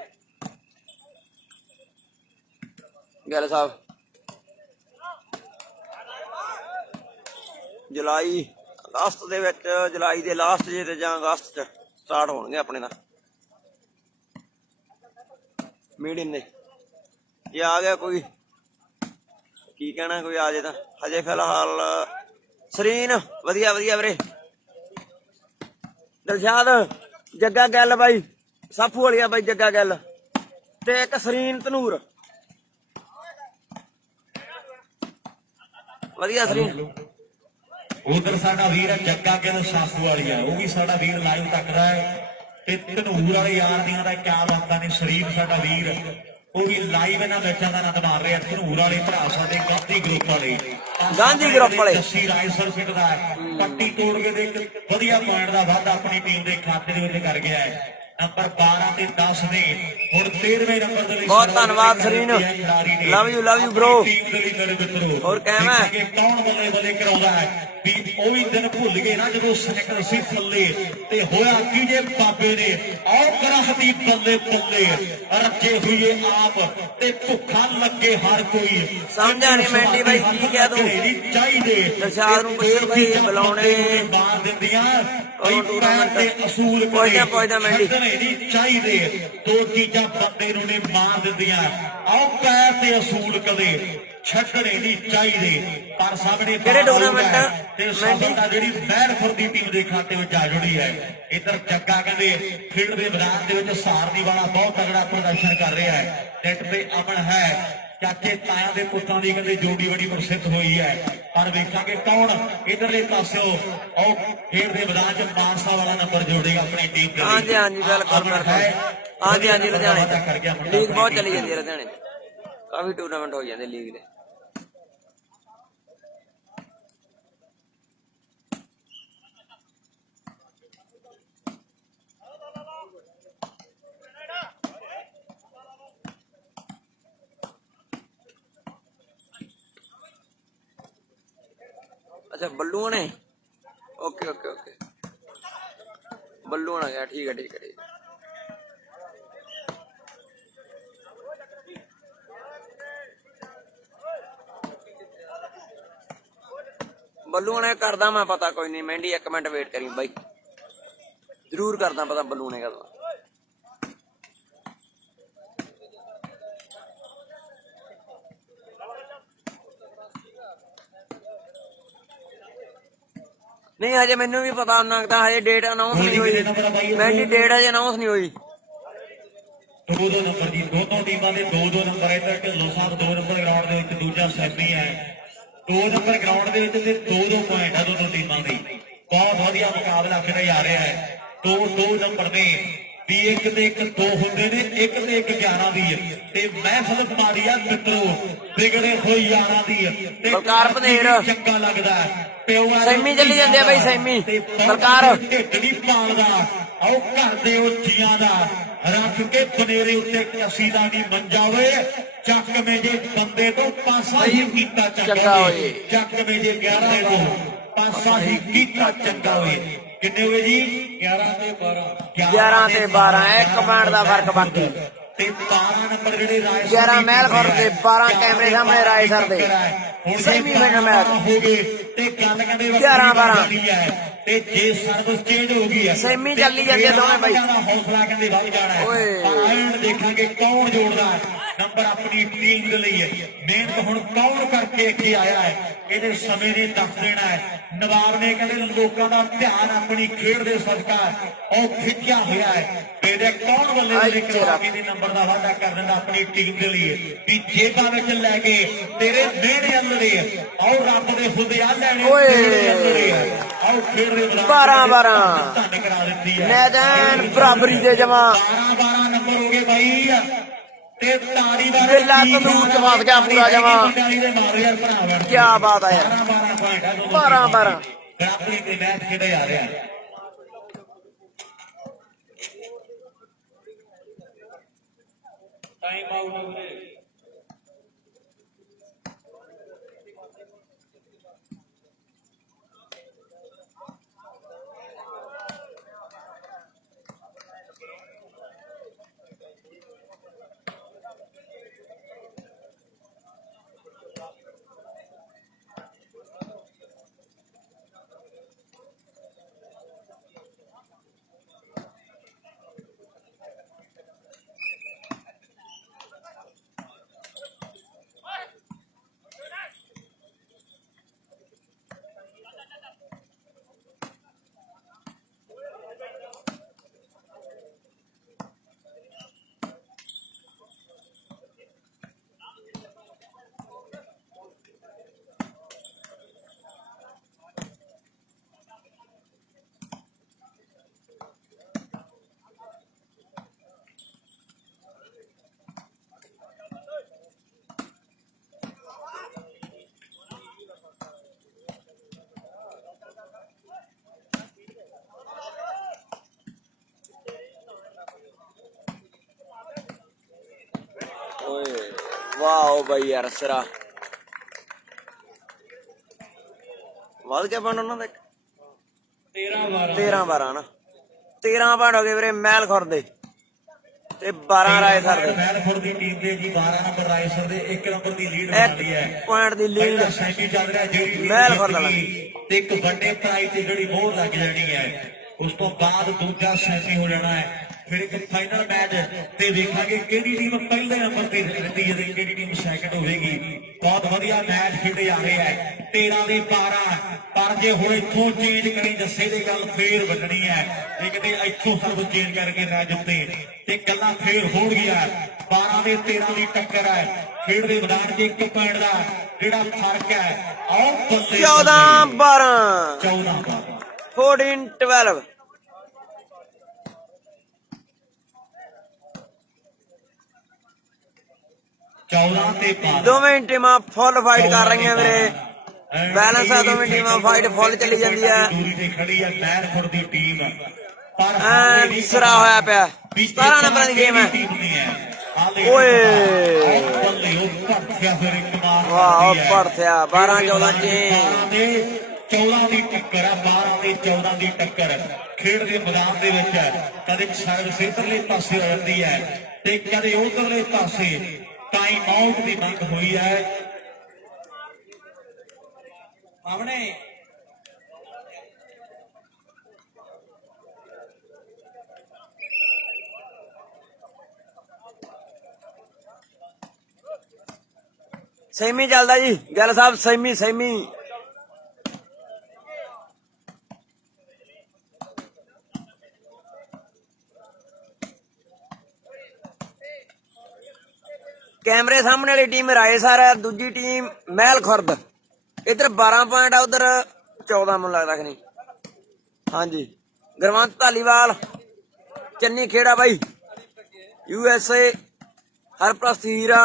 ਗੱਲ ਸਾਹਿਬ ਜੁਲਾਈ ਲਾਸਟ ਦੇ ਵਿੱਚ, ਜੁਲਾਈ ਦੇ ਲਾਸਟ ਜੇ ਜਾਂ ਅਗਸਤ ਚ ਸਟਾਰਟ ਹੋਣਗੇ ਆਪਣੇ ਦਾ ਮੀਡੀਅਮ ਦੇ ਜੇ ਆ ਗਿਆ ਕੋਈ ਕੀ ਕਹਿਣਾ ਕੋਈ ਆ ਜੇ ਤਾਂ ਹਜੇ ਫਿਲਹਾਲ ਸਰੀਨ ਵਧੀਆ ਵਧੀਆ ਵੀਰੇ ਦਿਲਸ਼ਾਦ ਜੱਗਾ ਗੱਲ ਬਾਈ ਸਾਫੂ ਵਾਲੀਆ ਬਾਈ ਜੱਗਾ ਗੱਲ ਤੇ ਇੱਕ ਸਰੀਨ ਧਨੂਰ ਵਧੀਆ ਸਰੀਨ ਉਧਰ ਸਾਡਾ ਵੀਰ ਜੱਗਾ ਗਿੱਲ ਸਾਸੂ ਵਾਲੀ ਆ ਉਹ ਵੀ ਸਾਡਾ ਵੀਰ ਲਾਈਵ ਤੱਕਦਾ ਹੈ ਤੇ ਧਨੂਰ ਵਾਲੇ ਯਾਰ ਦੀਆਂ ਦਾ ਕਿਆ ਲੱਗਦਾ ਨੇ ਸ਼ਰੀਫ ਸਾਡਾ ਵੀਰ ਉਹ ਵੀ ਲਾਈਵ ਇਹਨਾਂ ਮੈਚਾਂ ਦਾ ਆਨੰਦ ਮਾਰ ਰਿਹਾ ਧਨੂਰ ਵਾਲੇ ਭਰਾ ਸਾਡੇ ਗਾਂਧੀ ਗਰੁੱਪ ਵਾਲੇ ਜੱਸੀ ਰਾਇਸਰ ਪਿੰਡ ਦਾ ਪੱਟੀ ਤੋੜ ਕੇ ਦੇ ਇੱਕ ਵਧੀਆ ਪੁਆਇੰਟ ਦਾ ਵਾਧਾ ਆਪਣੀ ਟੀਮ ਦੇ ਖਾਤੇ ਦੇ ਵਿੱਚ ਕਰ ਗਿਆ ਹੈ ਨੰਬਰ 12 ਤੇ 10 ਨੇ ਹੁਣ 13ਵੇਂ ਨੰਬਰ ਦੇ ਲਈ ਬਹੁਤ ਧੰਨਵਾਦ Sarin love you bro team ਦੇ ਲਈ ਮੇਰੇ ਮਿੱਤਰੋ ਹੋਰ ਕਹਿਣਾ ਕੌਣ ਬੱਲੇ ਬੱਲੇ ਕਰਾਉਂਦਾ ਹੈ ਵੀ ਉਹ ਵੀ ਦਿਨ ਭੁੱਲ ਗਏ ਨਾ ਜਦੋਂ ਸਾਈਕਲ ਸੀ ਥੱਲੇ ਤੇ ਹੋਇਆ ਕੀ ਜੇ ਬਾਬੇ ਨੇ ਆਓ ਕਰਹਤੀ ਬੱਲੇ ਬੱਲੇ ਰੱਖੇ ਹੋਏ ਆਪ ਤੇ ਭੁੱਖਾ ਲੱਗੇ ਹਰ ਕੋਈ ਸਮਝਿਆ ਨਹੀਂ ਮੈਂਡੀ ਬਾਈ ਕੀ ਕਹਿ ਦੂੰ ਚਾਹੀਦੇ ਦਰਸ਼ਾਦ ਨੂੰ ਪੁੱਛੋ ਬਾਈ ਬੁਲਾਉਣੇ ਮਾਰ ਦਿੰਦੀਆਂ ਕੋਈ ਟੂਰਨਾਮੈਂਟ ਦੇ ਅਸੂਲ ਪਹੁੰਚਦਾ ਮੈਂਡੀ ਨਹੀਂ ਚਾਹੀਦੇ ਦੋ ਚੀਜ਼ਾਂ ਬੰਦੇ ਨੂੰ ਨੇ ਮਾਰ ਦਿੰਦੀਆਂ ਆਓ ਪੈਰ ਤੇ ਅਸੂਲ ਕਦੇ ਛੱਡਣੇ ਨਹੀਂ ਚਾਹੀਦੇ ਪਰ ਸਾਹਮਣੇ ਕਿਹੜੇ ਟੂਰਨਾਮੈਂਟ ਤੇ ਸਾਡਾ ਜਿਹੜੀ ਮਹਿਰਪੁਰ ਦੀ ਟੀਮ ਦੇ ਖਾਤੇ ਵਿੱਚ ਆ ਜੁੜੀ ਹੈ ਇੱਧਰ ਜੱਗਾ ਕਹਿੰਦੇ ਖੇਡ ਦੇ ਮੈਦਾਨ ਦੇ ਵਿੱਚ ਸਾਰਨੀ ਵਾਲਾ ਬਹੁਤ ਤਗੜਾ ਪ੍ਰਦਰਸ਼ਨ ਕਰ ਰਿਹਾ ਹੈ ਨੈਟ ਤੇ ਅਮਨ ਹੈ ਚਾਚੇ ਤਾਇਆ ਦੇ ਪੁੱਤਾਂ ਦੀ ਕਹਿੰਦੇ ਜੋੜੀ ਬੜੀ ਪ੍ਰਸਿੱਧ ਹੋਈ ਹੈ ਪਰ ਵੇਖਾਂਗੇ ਕੌਣ ਇਧਰਲੇ ਪਾਸਿਓ ਉਹ ਖੇਡ ਦੇ ਮੈਦਾਨ 'ਚ ਮਾਨਸਾ ਵਾਲਾ ਨੰਬਰ ਜੋੜੇਗਾ ਆਪਣੀ ਟੀਮ ਦੇ ਹਾਂਜੀ ਬਿਲਕੁਲ ਹਾਂਜੀ ਲੁਧਿਆਣੇ ਲੀਗ ਬਹੁਤ ਚੱਲੀ ਜਾਂਦੀ ਹੈ ਲੁਧਿਆਣੇ ਕਾਫੀ ਟੂਰਨਾਮੈਂਟ ਹੋ ਜਾਂਦੇ ਲੀਗ ਦੇ अच्छा बल्लू ने ओके ओके ओके बल्लू आ गया ठीक है ठीक है ठीक है बल्लू ने करदा मैं पता कोई नहीं मेहंदी एक मिनट वेट करी भाई जरूर करदा पता बल्लू ने करदा नहीं हजे मैनू भी पता लगता हजे डेट अनाउंस नहीं हुई मेहंदी डेट हजे अनाउंस नहीं हुई दो नंबर जी दोनों टीमां दे दो नंबर इधर ढिल्लों साहब 2 नंबर ग्राउंड दे विच दूजा सैमी है 2 नंबर ग्राउंड दे विच ते 2 पॉइंट है दोनों टीमां दी बहुत वधिया मुकाबला खेडा जा रहा है दो नंबर ने भी एक ते एक 2 हुंदे ने एक ते एक 11 दी है ते महफिल मारी आ मित्रो बिगड़े होई यारां दी ते बलकार पनेर चंगा लगदा है सैमी चली जाते भाई सैमी बलकार ढिडड़ी पालदा आओ घर दे जੀਆਂ ਦਾ ਰੱਖ ਕੇ ਬਨੇਰੇ ਉੱਤੇ ਕਸੀ ਦਾ ਨਹੀਂ ਮੰਜਾ ਹੋਏ ਚੱਕ ਮੇਜੇ ਬੰਦੇ ਤੋਂ ਪਾਸਾ ਹੀ ਕੀਤਾ ਚੰਗਾ ਹੋਏ ਚੱਕ ਮੇਜੇ 11 ਤੋਂ ਪਾਸਾ ਹੀ ਕੀਤਾ ਚੰਗਾ ਹੋਏ ਕਿੰਨੇ ਹੋਏ ਜੀ 11 ਤੇ 12 ਇੱਕ ਪੁਆਇੰਟ ਦਾ ਫਰਕ ਬਾਕੀ ਤੇ 12 ਨੰਬਰ ਜਿਹੜੇ ਰਾਏ 11 ਮਹਿਲਖੁਰ ਤੇ 12 ਕੈਮਰੇ ਸਾਹਮਣੇ ਰਾਏ ਸਰ ਦੇ ਸੈਮੀ ਫਾਈਨਲ ਮੈਚ ਹੋ ਗਏ ਤੇ ਗੱਲ ਕਹਿੰਦੇ 11-12 ਤੇ ਜੇ ਸਰਵਿਸ ਚੇਂਜ ਹੋ ਗਈ ਹੈ ਸੈਮੀ ਚੱਲੀ ਜਾਂਦੇ ਦੋਵੇਂ ਬਾਈ ਹੌਸਲਾ ਕਹਿੰਦੇ ਵੱਧ ਜਾਣਾ ਹੈ ਆਇਣ ਦੇਖਾਂਗੇ ਕੌਣ ਜੋੜਦਾ ਨੰਬਰ ਆਪਣੀ ਟੀਮ ਦੇ ਲਈ ਹੈ ਮਿਹਨਤ ਹੁਣ ਕੌਣ ਕਰਕੇ ਇੱਥੇ ਆਇਆ ਹੈ ਇਹਦੇ ਸਮੇਂ ਨੇ ਦੱਸ ਦੇਣਾ ਹੈ ਨਵਾਬ ਨੇ ਕਹਿੰਦੇ ਲੋਕਾਂ ਦਾ ਧਿਆਨ ਆਪਣੀ ਖੇਡ ਦੇ ਸਦਕਾ ਉਹ ਖਿੱਚਿਆ ਹੋਇਆ ਹੈ ਇਹਦੇ ਕੌਣ ਬੱਲੇ ਦੇ ਕਰਵਾ ਕੇ ਦੇ ਨੰਬਰ ਦਾ ਵਾਅਦਾ ਕਰ ਦਿੰਦਾ ਆਪਣੀ ਟੀਮ ਦੇ ਲਈ ਵੀ ਜੇਬਾਂ ਵਿੱਚ ਲੈ ਕੇ ਤੇਰੇ ਮਿਹਣੇ ਅੰਦਰੇ ਆਓ ਰੱਬ ਦੇ ਖੁਦਿਆ ਲੈਣੇ ਤੇਰੇ ਅੰਦਰੇ ਆਓ ਖੇਡ ਦੇ 12 ਧੰਨ ਕਰਾ ਦਿੱਤੀ ਹੈ ਮੈਦਾਨ ਬਰਾਬਰੀ ਦੇ ਜਮਾ 12 ਨੰਬਰ ਹੋ ਗਏ ਬਾਈ ਤੇ ਤਾੜੀ ਦਾ ਬਿੱਲਾ ਤੰਦੂਰ ਚ ਫਸ ਗਿਆ ਪੂਰਾ ਜਮਾ ਕੀ ਬਾਤ ਹੈ ਯਾਰ 12 ਬਰਾਬਰੀ ਦੇ ਮੈਚ ਖੇਡੇ ਜਾ ਰਿਹਾ ਟਾਈਮ ਆਊਟ ਹੋ ਗਏ ਵਾਓ ਬਈ ਯਾਰ ਸਿਰਾ ਵੱਧ ਗਿਆ ਪੁਆਇੰਟ ਉਹਨਾਂ ਦਾ 13 12 ਨਾ 13 ਪੁਆਇੰਟ ਹੋ ਗਏ ਵੀਰੇ ਮਹਿਲ ਖੁਰ ਦੇ ਤੇ 12 ਰਾਏਸਰ ਦੇ। ਮਹਿਲਖੁਰ ਦੀ ਟੀਮ ਦੇ ਜੀ 12 ਨੰਬਰ ਰਾਏਸਰ ਦੇ 1 ਨੰਬਰ ਦੀ ਲੀਡ ਬਣਦੀ ਹੈ। 1 ਪੁਆਇੰਟ ਦੀ ਲੀਡ ਪਹਿਲਾ ਸੈਮੀ ਚੱਲ ਰਿਹਾ ਜਿਹੜੀ ਮਹਿਲਖੁਰ ਦਾ ਤੇ ਇੱਕ ਵੱਡੇ ਪ੍ਰਾਈਜ਼ ਤੇ ਜਿਹੜੀ ਮੋਹਰ ਲੱਗ ਜਾਣੀ ਹੈ। ਉਸ ਤੋਂ ਬਾਅਦ ਦੂਜਾ ਸੈਮੀ ਹੋ ਜਾਣਾ ਹੈ। ਫਿਰ ਇੱਕ ਫਾਈਨਲ ਮੈਚ ਤੇ ਵੇਖਾਂਗੇ ਕਿਹੜੀ ਟੀਮ ਪਹਿਲੇ ਨੰਬਰ ਤੇ ਰਹਿੰਦੀ ਹੈ ਤੇ ਕਿਹੜੀ ਟੀਮ ਸੈਕੰਡ ਹੋਵੇਗੀ। ਬਹੁਤ ਵਧੀਆ ਮੈਚ ਖੇਡੇ ਜਾ ਰਹੇ ਹੈ। 13 ਦੇ 12 ਪਰ ਜੇ ਹੁਣ ਇੱਥੋਂ ਚੇਂਜ ਕਰੀ ਜੱਸੇ ਦੀ ਗੱਲ ਫੇਰ ਵੱਢਣੀ ਹੈ। ਇਹ ਕਿਤੇ ਇੱਥੋਂ ਸਭ ਚੇਂਜ ਕਰਕੇ ਮੈਚ ਉੱਤੇ ਤੇ ਗੱਲਾਂ ਫੇਰ ਹੋਣਗੀਆਂ। 12 ਦੇ 13 ਦੀ ਟੱਕਰ ਹੈ। ਖੇਡ ਦੇ ਮੈਦਾਨ 'ਚ 1 ਪੁਆਇੰਟ ਦਾ ਜਿਹੜਾ ਫਰਕ ਹੈ। ਆਓ ਬੱਲੇ 14 12 14 12 14 12 14 ਤੇ 12 ਦੋਵੇਂ ਟੀਮਾਂ ਫੁੱਲ ਫਾਈਟ ਕਰ ਰਹੀਆਂ ਵੀਰੇ। ਬੈਲੈਂਸ ਆ ਦੋਵੇਂ ਟੀਮਾਂ ਫਾਈਟ ਫੁੱਲ ਚੱਲੀ ਜਾਂਦੀ ਹੈ। ਦੂਰੀ ਤੇ ਖੜੀ ਹੈ ਮਹਿਲਖੁਰ ਦੀ ਟੀਮ ਪਰ ਐਨ ਸਿਰਾ ਹੋਇਆ ਪਿਆ 17 ਨੰਬਰਾਂ ਦੀ ਗੇਮ ਹੈ। ਓਏ ਵਾਹ ਪੜਥਿਆ 12 14 ਚ 14 ਦੀ ਟੱਕਰ ਹੈ। 12 ਤੇ 14 ਦੀ ਟੱਕਰ ਖੇਡ ਦੇ ਮੈਦਾਨ ਦੇ ਵਿੱਚ ਕਦੇ ਸਰਵਿਸ ਇਧਰਲੇ ਪਾਸੇ ਹੋ ਜਾਂਦੀ ਹੈ ਤੇ ਕਦੇ ਉਧਰਲੇ ਪਾਸੇ ਟਾਈਮ ਆਊਟ ਦੀ ਮੰਗ ਹੋਈ ਹੈ। ਆਪਣੇ ਸੈਮੀ ਚੱਲਦਾ ਜੀ ਗੱਲ ਸਾਹਿਬ ਸੈਮੀ ਕੈਮਰੇ ਸਾਹਮਣੇ ਵਾਲੀ ਟੀਮ ਰਾਏਸਰ ਹੈ। ਦੂਜੀ ਟੀਮ ਮਹਿਲ ਖੁਰਦ। ਇਧਰ 12 ਪੁਆਇੰਟ ਆ ਉਧਰ 14 ਮੈਨੂੰ ਲੱਗਦਾ ਕਿ ਨਹੀਂ। ਹਾਂਜੀ ਗੁਰਵੰਤ ਧਾਲੀਵਾਲ ਚੰਨੀ ਖੇੜਾ ਬਾਈ USA ਹਰਪ੍ਰਸਤ ਹੀਰਾ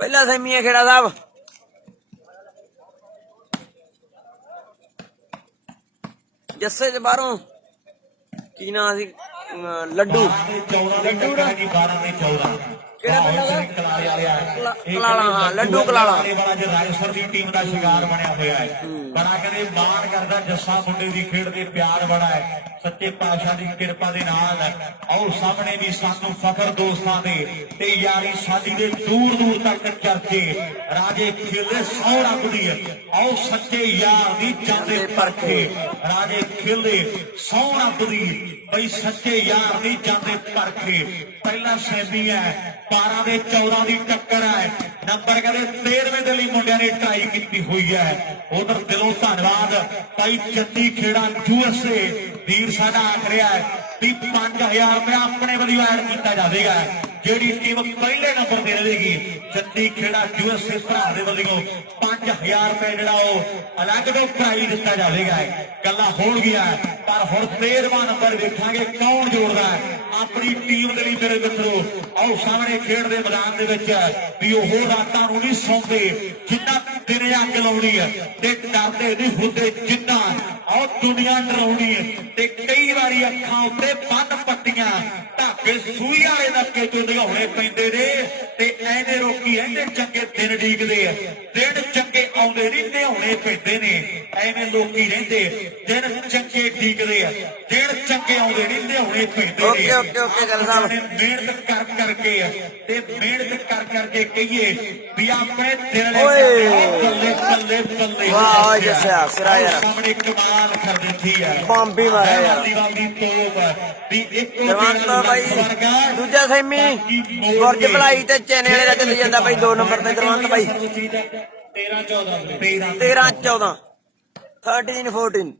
ਪਹਿਲਾ ਸੈਮੀ ਹੈ ਖੇੜਾ ਸਾਹਿਬ। ਜੱਸੇ ਦੇ ਬਾਹਰੋਂ ਕੀ ਨਾਂ ਸੀ ਲੱਡੂ ਲੱਡੂ ਦਾ ਜੀ 12 ਤੇ 14 ਕਿਹੜਾ ਪਿੰਡ ਦਾ ਕਲਾਲੇ ਵਾਲਿਆ ਕਲਾਲਾ ਹਾਂ ਲੱਡੂ ਕਲਾਲਾ ਵਾਲਾ ਜੇ ਰਾਏਸਰ ਦੀ ਟੀਮ ਦਾ ਸ਼ਿਕਾਰ ਬਣਿਆ ਹੋਇਆ ਹੈ। ਬੜਾ ਕਹਿੰਦੇ ਮਾਣ ਕਰਦਾ ਜੱਸਾ ਮੁੰਡੇ ਦੀ ਖੇਡ ਦੇ ਪਿਆਰ ਬੜਾ ਹੈ। ਸੱਚੇ ਪਾਤਸ਼ਾਹ ਦੀ ਕਿਰਪਾ ਦੇ ਨਾਲ ਆਓ ਸਾਹਮਣੇ ਵੀ ਸਾਨੂੰ ਫਖਰ ਦੋਸਤਾਂ ਦੇ ਤੇ ਯਾਰੀ ਸਾਡੀ ਦੇ ਦੂਰ ਦੂਰ ਤੱਕ ਚਰਚੇ ਰਾਜੇ ਖੇਲੇ ਸੌ ਰੱਖਦੀ ਹੈ। ਆਓ ਸੱਚੇ ਯਾਰ ਦੀ ਜਾਂਦੇ ਪਰਖੇ ਰਾਜੇ ਖੇਲੇ ਸੌ ਰੱਖਦੀ ਬਈ ਸੱਚੇ ਯਾਰ ਦੀ ਜਾਂਦੇ ਪਰਖੇ। ਪਹਿਲਾ ਸੈਮੀ ਹੈ 12 ਦੇ 14 ਦੀ ਟੱਕਰ ਹੈ। ਨੰਬਰ ਕਹਿੰਦੇ 13ਵੇਂ ਦੇ ਲਈ ਮੁੰਡਿਆਂ ਨੇ ਟਰਾਈ ਕੀਤੀ ਹੋਈ ਹੈ। ਉਧਰ ਦਿਲੋਂ ਧੰਨਵਾਦ ਭਾਈ ਚੰਦੀ ਖੇੜਾ USA ਵੀਰ ਸਾਡਾ ਆਖ ਰਿਹਾ ਹੈ ਵੀ 5000 ਰੁਪਏ ਆਪਣੇ ਵੱਲੋਂ ਐਡ ਕੀਤਾ ਜਾਵੇਗਾ। ਜਿਹੜੀ ਟੀਮ ਪਹਿਲੇ ਨੰਬਰ ਤੇ ਰਹੇਗੀ ਚੰਦੀ ਖੇੜਾ USA ਭਰਾ ਦੇ ਵੱਲੋਂ 5000 ਰੁਪਏ ਜਿਹੜਾ ਉਹ ਅਲੱਗ ਤੋਂ ਪ੍ਰਾਈਜ਼ ਦਿੱਤਾ ਜਾਵੇਗਾ। ਗੱਲਾਂ ਹੋਣਗੀਆਂ ਪਰ ਹੁਣ 13ਵਾਂ ਨੰਬਰ ਵੇਖਾਂਗੇ ਕੌਣ ਜੋੜਦਾ ਹੈ ਆਪਣੀ ਟੀਮ ਦੇ ਲਈ। ਮੇਰੇ ਮਿੱਤਰੋ ਆਓ ਸਾਹਮਣੇ ਖੇਡ ਦੇ ਮੈਦਾਨ ਦੇ ਵਿੱਚ ਵੀ ਉਹ ਰਾਤਾਂ ਨੂੰ ਨਹੀਂ ਸੌਂਦੇ ਜਿੰਨਾ ਦਿਨੇ ਅੱਗ ਲਾਉਣੀ ਹੈ ਤੇ ਡਰਦੇ ਨਹੀਂ ਹੁੰਦੇ ਜਿੰਨਾ ਆਓ ਦੁਨੀਆ ਡਰਾਉਣੀ ਹੈ ਤੇ ਕਈ ਵਾਰੀ ਅੱਖਾਂ ਉੱਤੇ ਬੰਨ ਪੱਟੀਆਂ ਧਾਗੇ ਸੂਈ ਵਾਲੇ ਨੱਕੇ ਚੋਂ ਦਿਖਾਉਣੇ ਪੈਂਦੇ ਨੇ ਤੇ ਐਨੇ ਰੋਕੀ ਐਨੇ ਚੰਗੇ ਦਿਨ ਡੀਕਦੇ ਆ। ਦਿਨ ਚੰਗੇ ਆਉਂਦੇ ਨਹੀਂ ਲਿਆਉਣੇ ਪੈਂਦੇ ਨੇ ਐਵੇਂ ਲੋਕੀ ਰਹਿੰਦੇ ਦਿਨ ਚੰਗੇ ਡੀਕਦੇ ਆ। ਦਿਨ ਚੰਗੇ ਆਉਂਦੇ ਨਹੀਂ ਲਿਆਉਣੇ ਪੈਂਦੇ ਨੇ। ਓਕੇ ਗੱਲ ਸਾਹਿਬ ਮਿਹਨਤ ਕਰ ਕਰਕੇ ਤੇ ਮਿਹਨਤ ਕਰ ਕਰਕੇ ਕਹੀਏ ਵੀ ਆਪਣੇ ਦਿਲ ਬੱਲੇ ਬੱਲੇ ਬੱਲੇ ਵਾਹ ਜੱਸਿਆ ਸਿਰਾ ਯਾਰ ਸਾਹਮਣੇ ਕਮਾਲ ਕਰ ਦਿੱਤੀ ਹੈ। ਬੰਬ ਹੀ ਮਾਰਿਆ ਯਾਰ ਦੀਵਾਲੀ ਤੋਪ ਵੀ ਇੱਕ ਜਵਾਨ ਬਾਈ ਦੂਜਾ ਸੈਮੀ ਗੁਰਜ ਭਲਾਈ ਤੇ ਚੈਨੇ ਵਾਲੇ ਦਾ ਚੱਲੀ ਜਾਂਦਾ ਬਾਈ 2 ਨੰਬਰ ਤੇ ਦਰਵੰਤ ਬਾਈ 13 14 13 14 13 14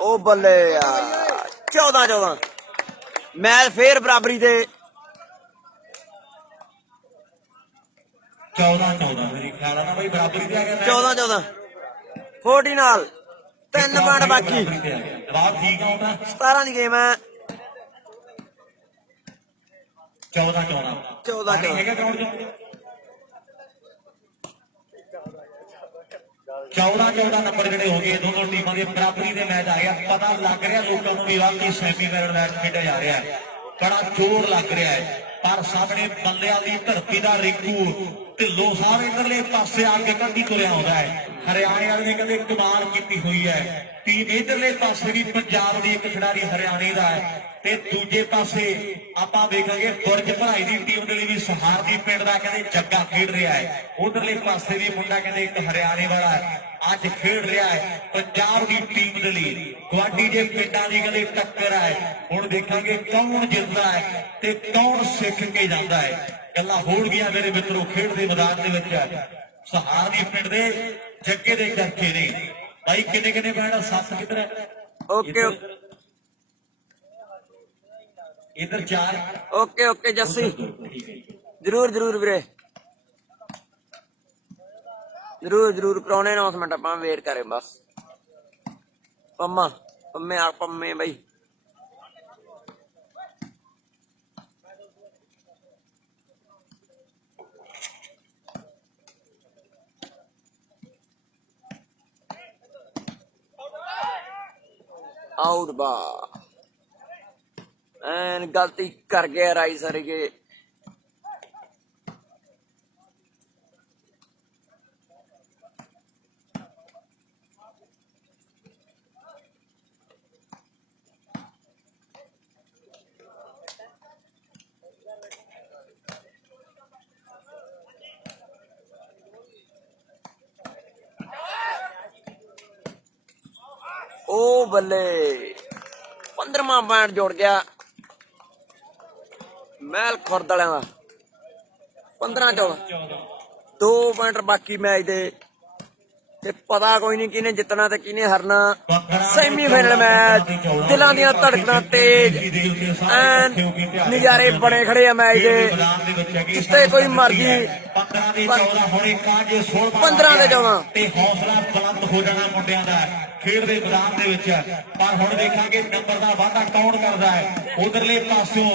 ਉਹ ਬੱਲੇ ਯਾਰ 14 14 ਮੈਚ ਫੇਰ ਬਰਾਬਰੀ ਦੇ 14-14 ਮੇਰੀ ਖਿਆਲ ਆ ਨਾ ਬਈ ਬਰਾਬਰੀ ਤੇ ਆ ਗਿਆ 14-14 40 ਨਾਲ 3 ਪੁਆਇੰਟ ਬਾਕੀ ਜਵਾਬ ਠੀਕ ਆਉਂਦਾ 17 ਦੀ ਗੇਮ ਹੈ 14-14 14-14 ਹੈਗਾ ਗਰਾਊਂਡ 14-14 ਨੰਬਰ ਜਿਹੜੇ ਹੋ ਗਏ ਦੋਨੋਂ ਟੀਮਾਂ ਦੇ ਬਰਾਬਰੀ ਦੇ ਮੈਚ ਆ ਗਿਆ ਪਤਾ ਲੱਗ ਰਿਹਾ ਲੋਕਾਂ ਨੂੰ ਵੀ ਵਾਕਈ ਸੈਮੀਫਾਈਨਲ ਮੈਚ ਖੇਡਿਆ ਜਾ ਰਿਹਾ ਹੈ ਬੜਾ ਜ਼ੋਰ ਲੱਗ ਰਿਹਾ ਹੈ ਪਰ ਸਾਹਮਣੇ ਬੱਲਿਆਂ ਦੀ ਧਰਤੀ ਦਾ ਰਿੰਕੂ ਢਿੱਲੋਂ ਸਾਹਿਬ ਇਧਰਲੇ ਪਾਸੇ ਆ ਕੇ ਕੱਢੀ ਤੁਰਿਆ ਆਉਂਦਾ ਹੈ ਹਰਿਆਣੇ ਵਾਲੇ ਨੇ ਕਦੇ ਕਮਾਲ ਕੀਤੀ ਹੋਈ ਹੈ ਟੀਮ ਇਧਰਲੇ ਪਾਸੇ ਵੀ ਪੰਜਾਬ ਦੀ ਇੱਕ ਖਿਡਾਰੀ ਹਰਿਆਣੇ ਦਾ ਹੈ ਤੇ ਦੂਜੇ ਪਾਸੇ ਆਪਾਂ ਵੇਖਾਂਗੇ ਬੁਰਜ ਭਰਾਈ ਦੀ ਟੀਮ ਦੇ ਲਈ ਵੀ ਸਹਾਰਦੀ ਪਿੰਡ ਦਾ ਕਹਿੰਦੇ ਜੱਗਾ ਖੇਡ ਰਿਹਾ ਹੈ ਉਧਰਲੇ ਪਾਸੇ ਵੀ ਮੁੰਡਾ ਕਹਿੰਦੇ ਇੱਕ ਹਰਿਆਣੇ ਵਾਲਾ ਅੱਜ ਖੇਡ ਰਿਹਾ ਹੈ ਪੰਜਾਬ ਦੀ ਟੀਮ ਦੇ ਲਈ ਗੁਆਂਢੀ ਦੇ ਪਿੰਡਾਂ ਦੀ ਕਹਿੰਦੇ ਟੱਕਰ ਹੈ ਹੁਣ ਦੇਖਾਂਗੇ ਕੌਣ ਜਿੱਤਦਾ ਹੈ ਤੇ ਕੌਣ ਸਿੱਖ ਕੇ ਜਾਂਦਾ ਹੈ ਗੱਲਾਂ ਹੋਣਗੀਆਂ ਮੇਰੇ ਮਿੱਤਰੋ ਖੇਡ ਦੇ ਮੈਦਾਨ ਦੇ ਵਿੱਚ ਸਹਾਰਦੀ ਪਿੰਡ ਦੇ ਜੱਗੇ ਦੇ ਕਰਕੇ ਨੇ ਭਾਈ ਕਿੰਨੇ ਬੈਠਾ 7 ਕਿਧਰ ਹੈ ਓਕੇ इधर 4 ਓਕੇ ਜੱਸੀ ਜਰੂਰ ਵੀਰੇ ਜਰੂਰ ਕਰਾਉਣੇ ਅਨਾਉਂਸਮੈਂਟ ਆਪਾਂ ਵੇਟ ਕਰੇ ਬਸ ਪੰਮੇ ਬਾਈ ਆਊਟ ਬਾ ਐਨ ਗਲਤੀ ਕਰ ਗਿਆ ਰਾਈ ਸਰਗੇ ओ बल्ले 15वां पॉइंट जोड़ गया महल खुर्द वालियां दा 15-14 2 पॉइंट बाकी मैच दे ते पता कोई नहीं किने जितना ते किने हारना सेमीफाइनल मैच दिलां दियां धड़कनां तेज एन नजारे बड़े खड़े आ मैच दे जिते कोई मर्जी 15-14 ਤੇ ਹੌਸਲਾ ਬੁਲੰਦ ਹੋ ਜਾਣਾ ਮੁੰਡਿਆਂ ਦਾ ਖੇਡ ਦੇ ਮੈਦਾਨ ਦੇ ਵਿੱਚ ਪਰ ਹੁਣ ਦੇਖਾਂਗੇ ਨੰਬਰ ਦਾ ਵਾਅਦਾ ਕੌਣ ਕਰਦਾ ਹੈ ਉਧਰਲੇ ਪਾਸਿਓਂ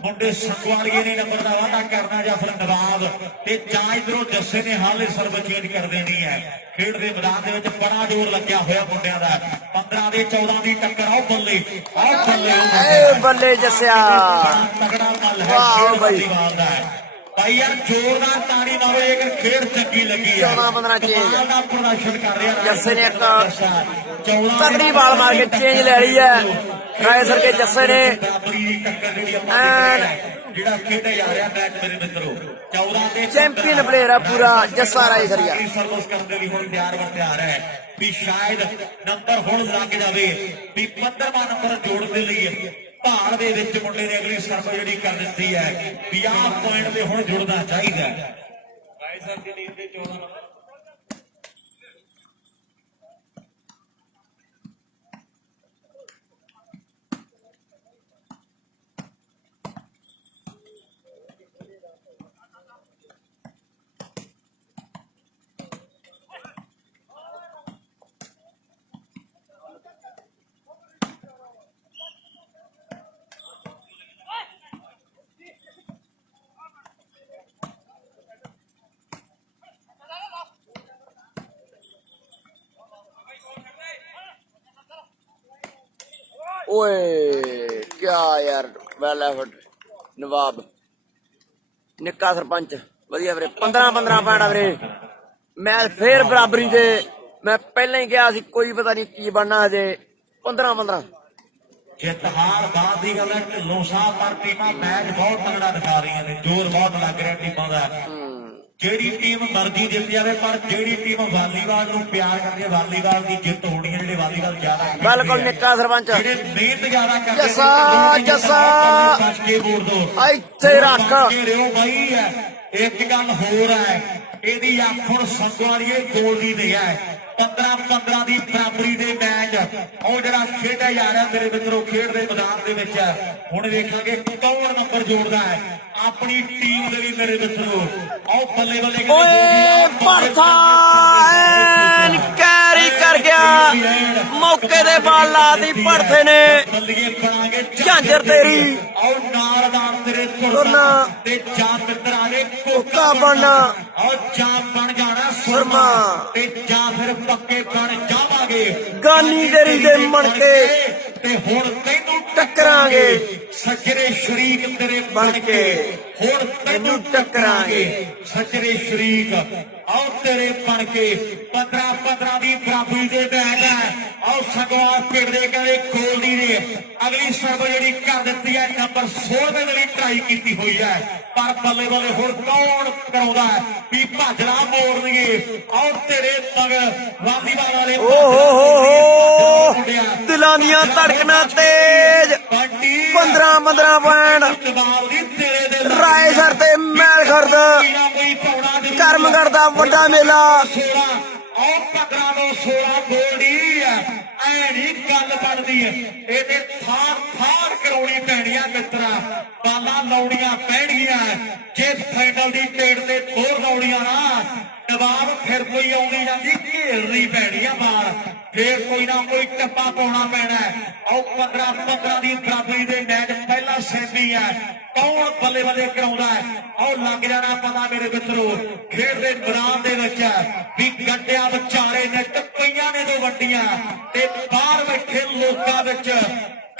ਮੁੰਡੇ ਸੰਗਵਾਲੀਏ ਨੇ ਨੰਬਰ ਦਾ ਵਾਅਦਾ ਕਰਨਾ ਜਾਂ ਫਿਰ ਨਵਾਬ ਤੇ ਜਾਂ ਇਧਰੋਂ ਜੱਸੇ ਨੇ ਹਾਲੇ ਸਰਵ ਚੇਂਜ ਕਰ ਦੇਣੀ ਹੈ ਖੇਡ ਦੇ ਮੈਦਾਨ ਦੇ ਵਿੱਚ ਬੜਾ ਜ਼ੋਰ ਲੱਗਿਆ ਹੋਇਆ ਮੁੰਡਿਆਂ ਦਾ 15-14 ਦੀ ਟੱਕਰ ਆਓ ਬੱਲੇ ਜੱਸਿਆ ਤਗੜਾ ਮੱਲ ਹੈ ਵਾਹ ਬਾਈ ਭਾਈ ਯਾਰ ਜ਼ੋਰਦਾਰ ਤਾੜੀ ਮਾਰੋ ਜੇਕਰ ਖੇਡ ਚੰਗੀ ਲੱਗੀ ਹੈ 14-15 ਚੇਂਜ ਦਾ ਪ੍ਰਦਰਸ਼ਨ ਕਰ ਰਿਹਾ ਜੱਸੇ ਨੇ ਇੱਕ ਤਗੜੀ ਬਾਲ ਮਾਰ ਕੇ ਚੇਂਜ ਲੈ ਲਈ ਹੈ ਰਾਏ ਸਰ ਕੇ ਜੱਸੇ ਨੇ ਜਿਹੜਾ ਖੇਡਿਆ ਜਾ ਰਿਹਾ ਮੈਚ ਮੇਰੇ ਮਿੱਤਰੋ 14 ਦੇ ਚੈਂਪੀਅਨ ਪਲੇਅਰ ਆ ਪੂਰਾ ਜੱਸਾ ਰਾਏ ਸਰੀਆ ਸਰਵਿਸ ਕਰਨ ਦੇ ਲਈ ਹੁਣ ਤਿਆਰ ਹੈ ਵੀ ਸ਼ਾਇਦ ਨੰਬਰ ਹੁਣ ਲੱਗ ਜਾਵੇ ਵੀ 15ਵਾਂ ਨੰਬਰ ਜੋੜਨ ਦੇ ਲਈ ਭਾਲ ਦੇ ਵਿੱਚ ਮੁੰਡੇ ਨੇ ਅਗਲੀ ਸਰਵ ਜਿਹੜੀ ਕਰ ਦਿੱਤੀ ਹੈ ਵੀ ਆਹ ਪੁਆਇੰਟ ਤੇ ਹੁਣ ਜੁੜਨਾ ਚਾਹੀਦਾ ਰਾਏ ਸਰ ਦੀ ਨੀਂਦ ਦੇ 14 ਨੰਬਰ ओए क्या यार वेल एफर्ट नवाब निक्का सरपंच वधिया वीरे 15-15 पॉइंट वीरे मैच फिर बराबरी दे मैं पहले ही कहा सी कोई पता नहीं की बनना हजे 15-15 जितहार बाद की गल है ढिल्लों साहब पर टीमां मैच बहुत तगड़ा दिखा रही ने जोर बहुत लग रहा टीमां का ਜਿਹੜੀ ਟੀਮ ਮਰਜ਼ੀ ਜਿੱਤ ਜਾਵੇ ਪਰ ਜਿਹੜੀ ਟੀਮ ਵਾਲੀਬਾਲ ਨੂੰ ਪਿਆਰ ਕਰਦੀ ਹੈ ਵਾਲੀਬਾਲ ਦੀ ਜਿੱਤ ਹੋਣੀ ਹੈ ਜਿਹੜੇ ਵਾਲੀਬਾਲ ਜ਼ਿਆਦਾ ਬਿਲਕੁਲ ਨਿੱਕਾ ਸਰਪੰਚ ਜਿਹੜੇ ਮਿਹਨਤ ਜ਼ਿਆਦਾ ਕਰਦੇ ਜੱਸਾ ਬਾਸਕਟਬਾਲ ਤੋਂ ਇੱਥੇ ਰੱਖ ਰਿਓ ਬਾਈ ਹੈ ਇੱਕ ਗੱਲ ਹੋਰ ਹੈ ਇਹਦੀ ਅੱਖ ਹੁਣ ਸੰਗਵਾਲੀਏ ਗੋਲ ਦੀ ਦੇ ਹੈ 15-15 ਦੀ ਬਰਾਬਰੀ ਦੇ ਮੈਚ ਉਹ ਜਿਹੜਾ ਖੇਡਿਆ ਜਾ ਰਿਹਾ ਮੇਰੇ ਮਿੱਤਰੋ ਖੇਡ ਦੇ ਮੈਦਾਨ ਦੇ ਵਿੱਚ। ਹੁਣ ਵੇਖਾਂਗੇ ਕੌਣ ਨੰਬਰ ਜੋੜਦਾ ਹੈ ਆਪਣੀ ਟੀਮ ਦੇ ਲਈ ਮੇਰੇ ਮਿੱਤਰੋ। ਆਓ ਬੱਲੇ ਬੱਲੇ ਓਏ ਭਰਥਾ ਐਨ ਕੈਰੀ ਕਰ ਗਿਆ, ਮੌਕੇ ਦੇ ਬਾਲ ਲਾਤੀ ਭਰਥੇ ਨੇ। ਬੱਲੀਏ ਬਣਾਗੇ ਝਾਂਜਰ ਤੇਰੀ ਆਓ ਨਾਲਦਾਰ ਤੇਰੇ ਤੁਰਨਾ ਤੇ ਜਾਂ ਮਿੱਤਰਾਂ ਨੇ ਕੋਕਾ ਬਣਨਾ, ਆਓ ਜਾਂ ਬਣ ਜਾਣਾ ਸੁਰਮਾ ਤੇ ਜਾਂ ਫਿਰ ਪੱਕੇ ਬਣ ਜਾਵਾਂਗੇ ਗਾਨੀ ਤੇਰੀ ਦੇ ਮਣ ਕੇ ਤੇ ਹੁਣ ਤੈਨੂੰ ਟੱਕਰਾਂਗੇ ਸੱਜਰੇ ਸ਼ਰੀਕ ਤੇਰੇ ਬਣ ਕੇ। ਹੁਣ ਤੈਨੂੰ ਟੱਕਰਾਂਗੇ ਸੱਜਰੇ ਸ਼ਰੀਕ ਆਓ ਤੇਰੇ ਬਣ ਕੇ। 15-15 ਦੀ ਬਰਾਬਰੀ ਦੇ ਮੈਚ ਹੈ। ਆਓ ਸੰਗਵਾਲ ਪਿੰਡ ਦੇ ਕਹਿੰਦੇ ਗੋਲਡੀ ਨੇ ਅਗਲੀ ਸਰਵ ਜਿਹੜੀ ਕਰ ਦਿੱਤੀ ਹੈ ਨੰਬਰ 16 ਦੇ ਲਈ ਟਰਾਈ ਕੀਤੀ ਹੋਈ ਹੈ ਪਰ ਬੱਲੇ ਬੱਲੇ ਹੁਣ ਕੌਣ ਕਰਾਉਂਦਾ ਹੈ ਵੀ ਭਾਜੜਾ ਮੋੜਨਗੇ। ਆਓ ਤੇਰੇ ਮਗਰ ਵਾਲੀਬਾਲ ਵਾਲੇ ਓ ਹੋ ਦਿਲਾਂ ਦੀਆਂ ਧੜਕਣਾਂ ਤੇਜ। 15-15 ਪੁਆਇੰਟ ਜਵਾਬ ਦੀ ਤੇਰੇ ਦੇ ਰਾਏ ਸਰ ਤੇ ਮੈਲ ਖਰਦ ਕੋਈ ਪਾਉਣਾ ਜ਼ਰੂਰ ਕਰਮ ਕਰਦਾ ਵੱਡਾ ਮੇਲਾ। 16 ਆਓ 15 ਤੋਂ 16 ਗੋਲਡੀ ਹੈ ਐ ਨਹੀਂ ਗੱਲ ਬਣਦੀ ਹੈ ਇਹਦੇ ਥਾਰ ਕਰਾਉਣੀ ਪੈਣੀ ਆ ਮਿੱਤਰਾ। ਬਾਲਾਂ ਲਾਉਣੀਆਂ ਪੈਣਗੀਆਂ ਜੇ ਫਾਈਨਲ ਦੀ ਟਿਕਟ ਤੇ ਹੋਰ ਲਾਉਣੀਆਂ ਨਾ ਜਵਾਬ ਫਿਰ ਕੋਈ ਆਉਣੀ ਜਾਂਦੀ ਘੇਰਨੀ ਪੈਣੀ ਆ ਬਾਲ ਫੇਰ ਕੋਈ ਨਾ ਕੋਈ ਟੱਪਾ ਪਾਉਣਾ ਪੈਣਾ। ਆਓ 15-15 ਦੀ ਬਰਾਬਰੀ ਦੇ ਮੈਚ ਪਹਿਲਾ ਸੈਮੀ ਹੈ ਕੌਣ ਬੱਲੇ ਬੱਲੇ ਕਰਾਉਂਦਾ ਹੈ। ਆਓ ਲੱਗ ਜਾਣਾ ਪਤਾ ਮੇਰੇ ਮਿੱਤਰੋ ਖੇਡ ਦੇ ਮੈਦਾਨ ਦੇ ਵਿੱਚ ਵੀ ਗੱਡਿਆਂ ਵਿਚਾਲੇ ਨੈਟ ਪਈਆਂ ਨੇ ਦੋ ਵੱਡੀਆਂ ਤੇ ਬਾਹਰ ਬੈਠੇ ਲੋਕਾਂ ਵਿੱਚ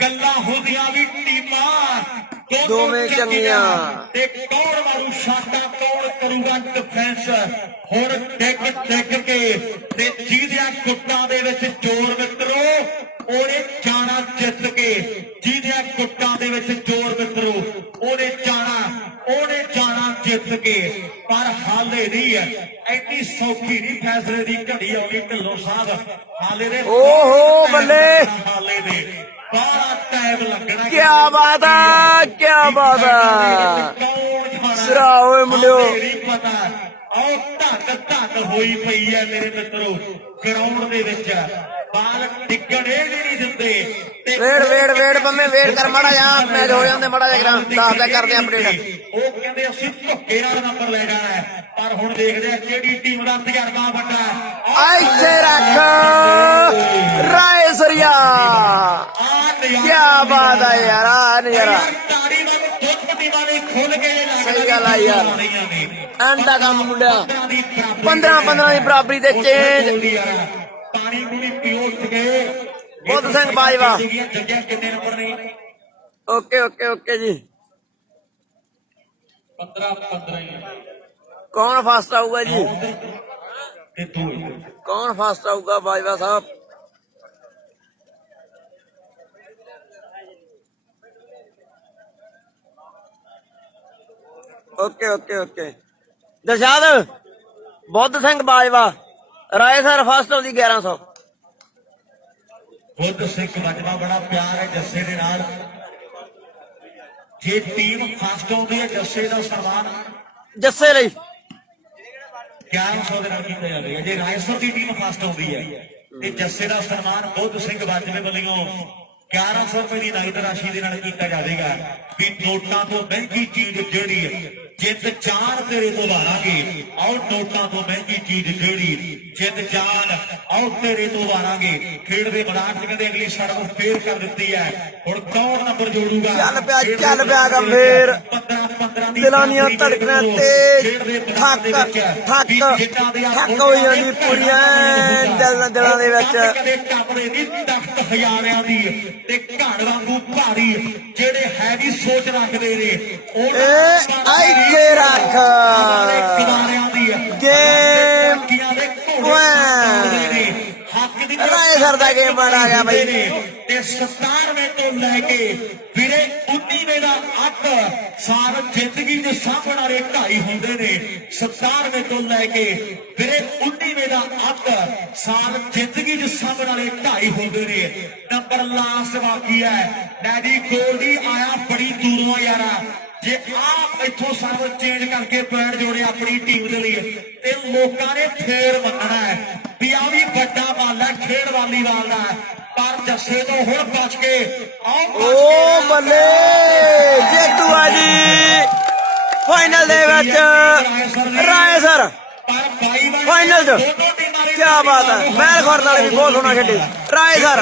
ਗੱਲਾਂ ਹੁੰਦੀਆਂ ਵੀ ਟੀਮਾਂ ਦੋਵੇਂ ਚੰਗੀਆਂ ਤੇ ਕੌਣ ਮਾਰੂ ਸ਼ਾਟਾਂ ਕੌਣ ਕਰੂਗਾ ਡਿਫੈਂਸ। ਹੁਣ ਡਿੱਗ ਕੇ ਤੇ ਜਿਹਦਿਆਂ ਗੁੱਟਾਂ ਦੇ ਵਿੱਚ ਜ਼ੋਰ ਮਿੱਤਰੋ ਉਹਨੇ ਜਾਣਾ ਜਿੱਤ ਕੇ। ਜਿਹਦਿਆਂ ਗੁੱਟਾਂ ਦੇ ਵਿੱਚ ਜ਼ੋਰ ਮਿੱਤਰੋ ਉਹਨੇ ਜਾਣਾ ਜਿੱਤ ਕੇ। ਪਰ ਹਾਲੇ ਨਹੀਂ ਹੈ ਐਨੀ ਸੌਖੀ ਨਹੀਂ ਫੈਸਲੇ ਦੀ ਘੜੀ ਆਉਣੀ ਢਿੱਲੋਂ ਸਾਹਿਬ। ਹਾਲੇ ਦੇ ਓਹੋ ਬੱਲੇ ਹਾਲੇ ਦੇ ਬੜਾ ਟਾਈਮ ਲੱਗਣਾ। ਕਿਆ ਬਾਤ ਆ ਕਿਆ ਬਾਤ ਆ ਸਿਰਾ ਓਏ ਮੁੰਡਿਓ। ਨਹੀਂ ਪਤਾ ਆਓ ਧੱਕ ਹੋਈ ਪਈ ਹੈ ਮੇਰੇ ਮਿੱਤਰੋ ਗਰਾਊਂਡ ਦੇ ਵਿੱਚ ਬਾਲ ਡਿੱਗਣ ਇਹ ਨਹੀਂ ਦਿੰਦੇ ਤੇ ਵੇੜ ਬੰਮੇ ਵੇੜ ਕਰ ਮਾੜਾ ਜਾ ਮੈਚ ਹੋ ਜਾਂਦੇ ਮਾੜਾ ਜਿਹਾ ਦੱਸਦਾ ਕਰਦੇ ਅਪਡੇਟ। ਉਹ ਕਹਿੰਦੇ ਅਸੀਂ ਧੱਕੇ ਨਾਲ ਨੰਬਰ ਲੈ ਜਾਣਾ ਹੈ ਪਰ ਹੁਣ ਦੇਖਦੇ ਆ ਕਿਹੜੀ ਟੀਮ ਦਾ ਤਜਰਬਾ ਵੱਡਾ ਹੈ। ਇੱਥੇ ਰੱਖ ਰਾਏ ਸਰੀਆ ਕਿਆ ਬਾਤ ਆ ਯਾਰ ਆ ਨਜ਼ਾਰਾ ਤਾੜੀ ਵਾਂਗ ਦੁੱਧ ਵਾਲੇ ਖੁੱਲ ਕੇ ਸਹੀ ਗੱਲ ਆ ਯਾਰ ਐਂਡ ਦਾ ਕੰਮ ਮੁੰਡਿਆ। 15-15 ਦੀ ਬਰਾਬਰੀ ਤੇ ਚੇਂਜ। ਪਾਣੀ ਪੂਣੀ ਪੀਓ ਉੱਠ ਗਏ ਬੁੱਧ ਸਿੰਘ ਬਾਜਵਾ ਜੱਗਿਆ ਕਿੰਨੇ ਨੰਬਰ ਨੇ? ਓਕੇ ਜੀ 15 ਹੀ ਕੌਣ ਫਸਟ ਆਊਗਾ ਜੀ ਤੇ ਤੂੰ ਕੌਣ ਫਸਟ ਆਊਗਾ ਬਾਜਵਾ ਸਾਹਿਬ? ਓਕੇ ਦਰਸ਼ਾਦ ਬੁੱਧ ਸਿੰਘ ਬਾਜਵਾ ਰਾਏ ਸਰ ਫਸਟ ਆਉਂਦੀ 1100। ਬੁੱਧ ਸਿੰਘ ਬਾਜਵਾ ਬੜਾ ਪਿਆਰ ਹੈ ਜੱਸੇ ਦੇ ਨਾਲ। ਜੇ ਟੀਮ ਫਸਟ ਆਉਂਦੀ ਹੈ ਜੱਸੇ ਦਾ ਸਨਮਾਨ ਜੱਸੇ ਲਈ 1100 ਦੇ ਨਾਲ ਕੀਤਾ ਜਾਵੇਗਾ। ਜੇ ਰਾਏਸਰ ਦੀ ਟੀਮ ਫਸਟ ਆਉਂਦੀ ਹੈ ਤੇ ਜੱਸੇ ਦਾ ਸਨਮਾਨ ਬੁੱਧ ਸਿੰਘ ਬਾਜਵੇ ਵੱਲੋਂ 1100 ਰੁਪਏ ਦੀ ਨਗਦ ਰਾਸ਼ੀ ਦੇ ਨਾਲ ਕੀਤਾ ਜਾਵੇਗਾ। ਵੀ ਨੋਟਾਂ ਤੋਂ ਮਹਿੰਗੀ ਚੀਜ਼ ਜਿਹੜੀ ਹੈ ਜਿੱਤ ਜਾਨ ਤੇਰੇ ਤੋਂ ਵਾਰਾਂਗੇ। ਆਓ ਨੋਟਾਂ ਤੋਂ ਮਹਿੰਗੀ ਚੀਜ਼ ਜਿਹੜੀ ਜਿੱਤ ਜਾਨ ਆਓ ਤੇਰੇ ਤੋਂ ਵਾਰਾਂਗੇ। ਖੇਡ ਦੇ ਮੈਦਾਨ 'ਚ ਕਹਿੰਦੇ ਅਗਲੀ ਸੜਕ ਫੇਰ ਕਰ ਦਿੱਤੀ ਹੈ। ਹੁਣ ਕੌਣ ਨੰਬਰ ਜੋੜੂਗਾ? ਚੱਲ ਪਿਆ ਗੰਭੀਰ 15 ਦੀ ਦਿਲਾਂ ਦੀਆਂ ਧੜਕਣਾਂ ਤੇਜ਼ ਠੱਕ ਹੋਈ ਜਾਂਦੀ ਪੂਰੀਆਂ ਦਿਲਾਂ ਦੇ ਵਿੱਚ। ਕਦੇ ਟੱਪਦੇ ਨਹੀਂ ਤਖਤ ਹਜ਼ਾਰਿਆਂ ਦੀ ਤੇ ਘੜ ਵਾਂਗੂ ਭਾਰੀ ਜਿਹੜੇ ਹੈਵੀ ਸੋਚ ਰੱਖਦੇ ਨੇ ਇੱਥੇ ਰੱਖ ਗੇਮ ਰਾਏ ਸਰ ਦਾ ਗੇਮ ਬਣ ਗਿਆ ਬਈ ਤੇ 97 ਤੋਂ ਲੈ ਕੇ ਵੀਰੇ 19ਵੇਂ ਦਾ ਅੱਧ ਸਾਲ ਜ਼ਿੰਦਗੀ ਦੇ ਸਾਹਮਣ ਵਾਲੇ ਢਾਈ ਹੁੰਦੇ ਨੇ। 97 ਤੋਂ ਲੈ ਕੇ ਵੀਰੇ 19ਵੇਂ ਦਾ ਅੱਧ ਸਾਲ ਜ਼ਿੰਦਗੀ ਦੇ ਸਾਹਮਣ ਵਾਲੇ ਢਾਈ ਹੁੰਦੇ ਨੇ। ਨੰਬਰ ਲਾਸਟ ਬਾਕੀ ਹੈ ਡੈਡੀ ਗੋਲਡੀ ਆਇਆ ਬੜੀ ਦੂਰੋਂ ਯਾਰਾ। ਜੇ ਆਪ ਇੱਥੋਂ ਸਰਵ ਚੇਂਜ ਕਰਕੇ ਪੁਆਇੰਟ ਜੋੜੇ ਆਪਣੀ ਟੀਮ ਦੇ ਲਈ ਤੇ ਲੋਕਾਂ ਨੇ ਫੇਰ ਮੰਨਣਾ ਹੈ ਵੀ ਆ ਵੀ ਵੱਡਾ ਵਾਲੀਵਾਲ ਦਾ ਪਰ ਜੱਸੇ ਤੋਂ ਹੁਣ ਬਚ ਕੇ ਓ ਬੱਲੇ ਜੇਤੂ ਆ ਜੀ ਫਾਈਨਲ ਦੇ ਵਿੱਚ ਰਾਏ ਸਰ ਪਰ 22 ਫਾਈਨਲ ਚ ਕੀ ਬਾਤ ਹੈ। ਮਹਿਲ ਖੁਰਦ ਵਾਲੇ ਵੀ ਬਹੁਤ ਸੋਹਣਾ ਖੇਡੇ ਰਾਏ ਸਰ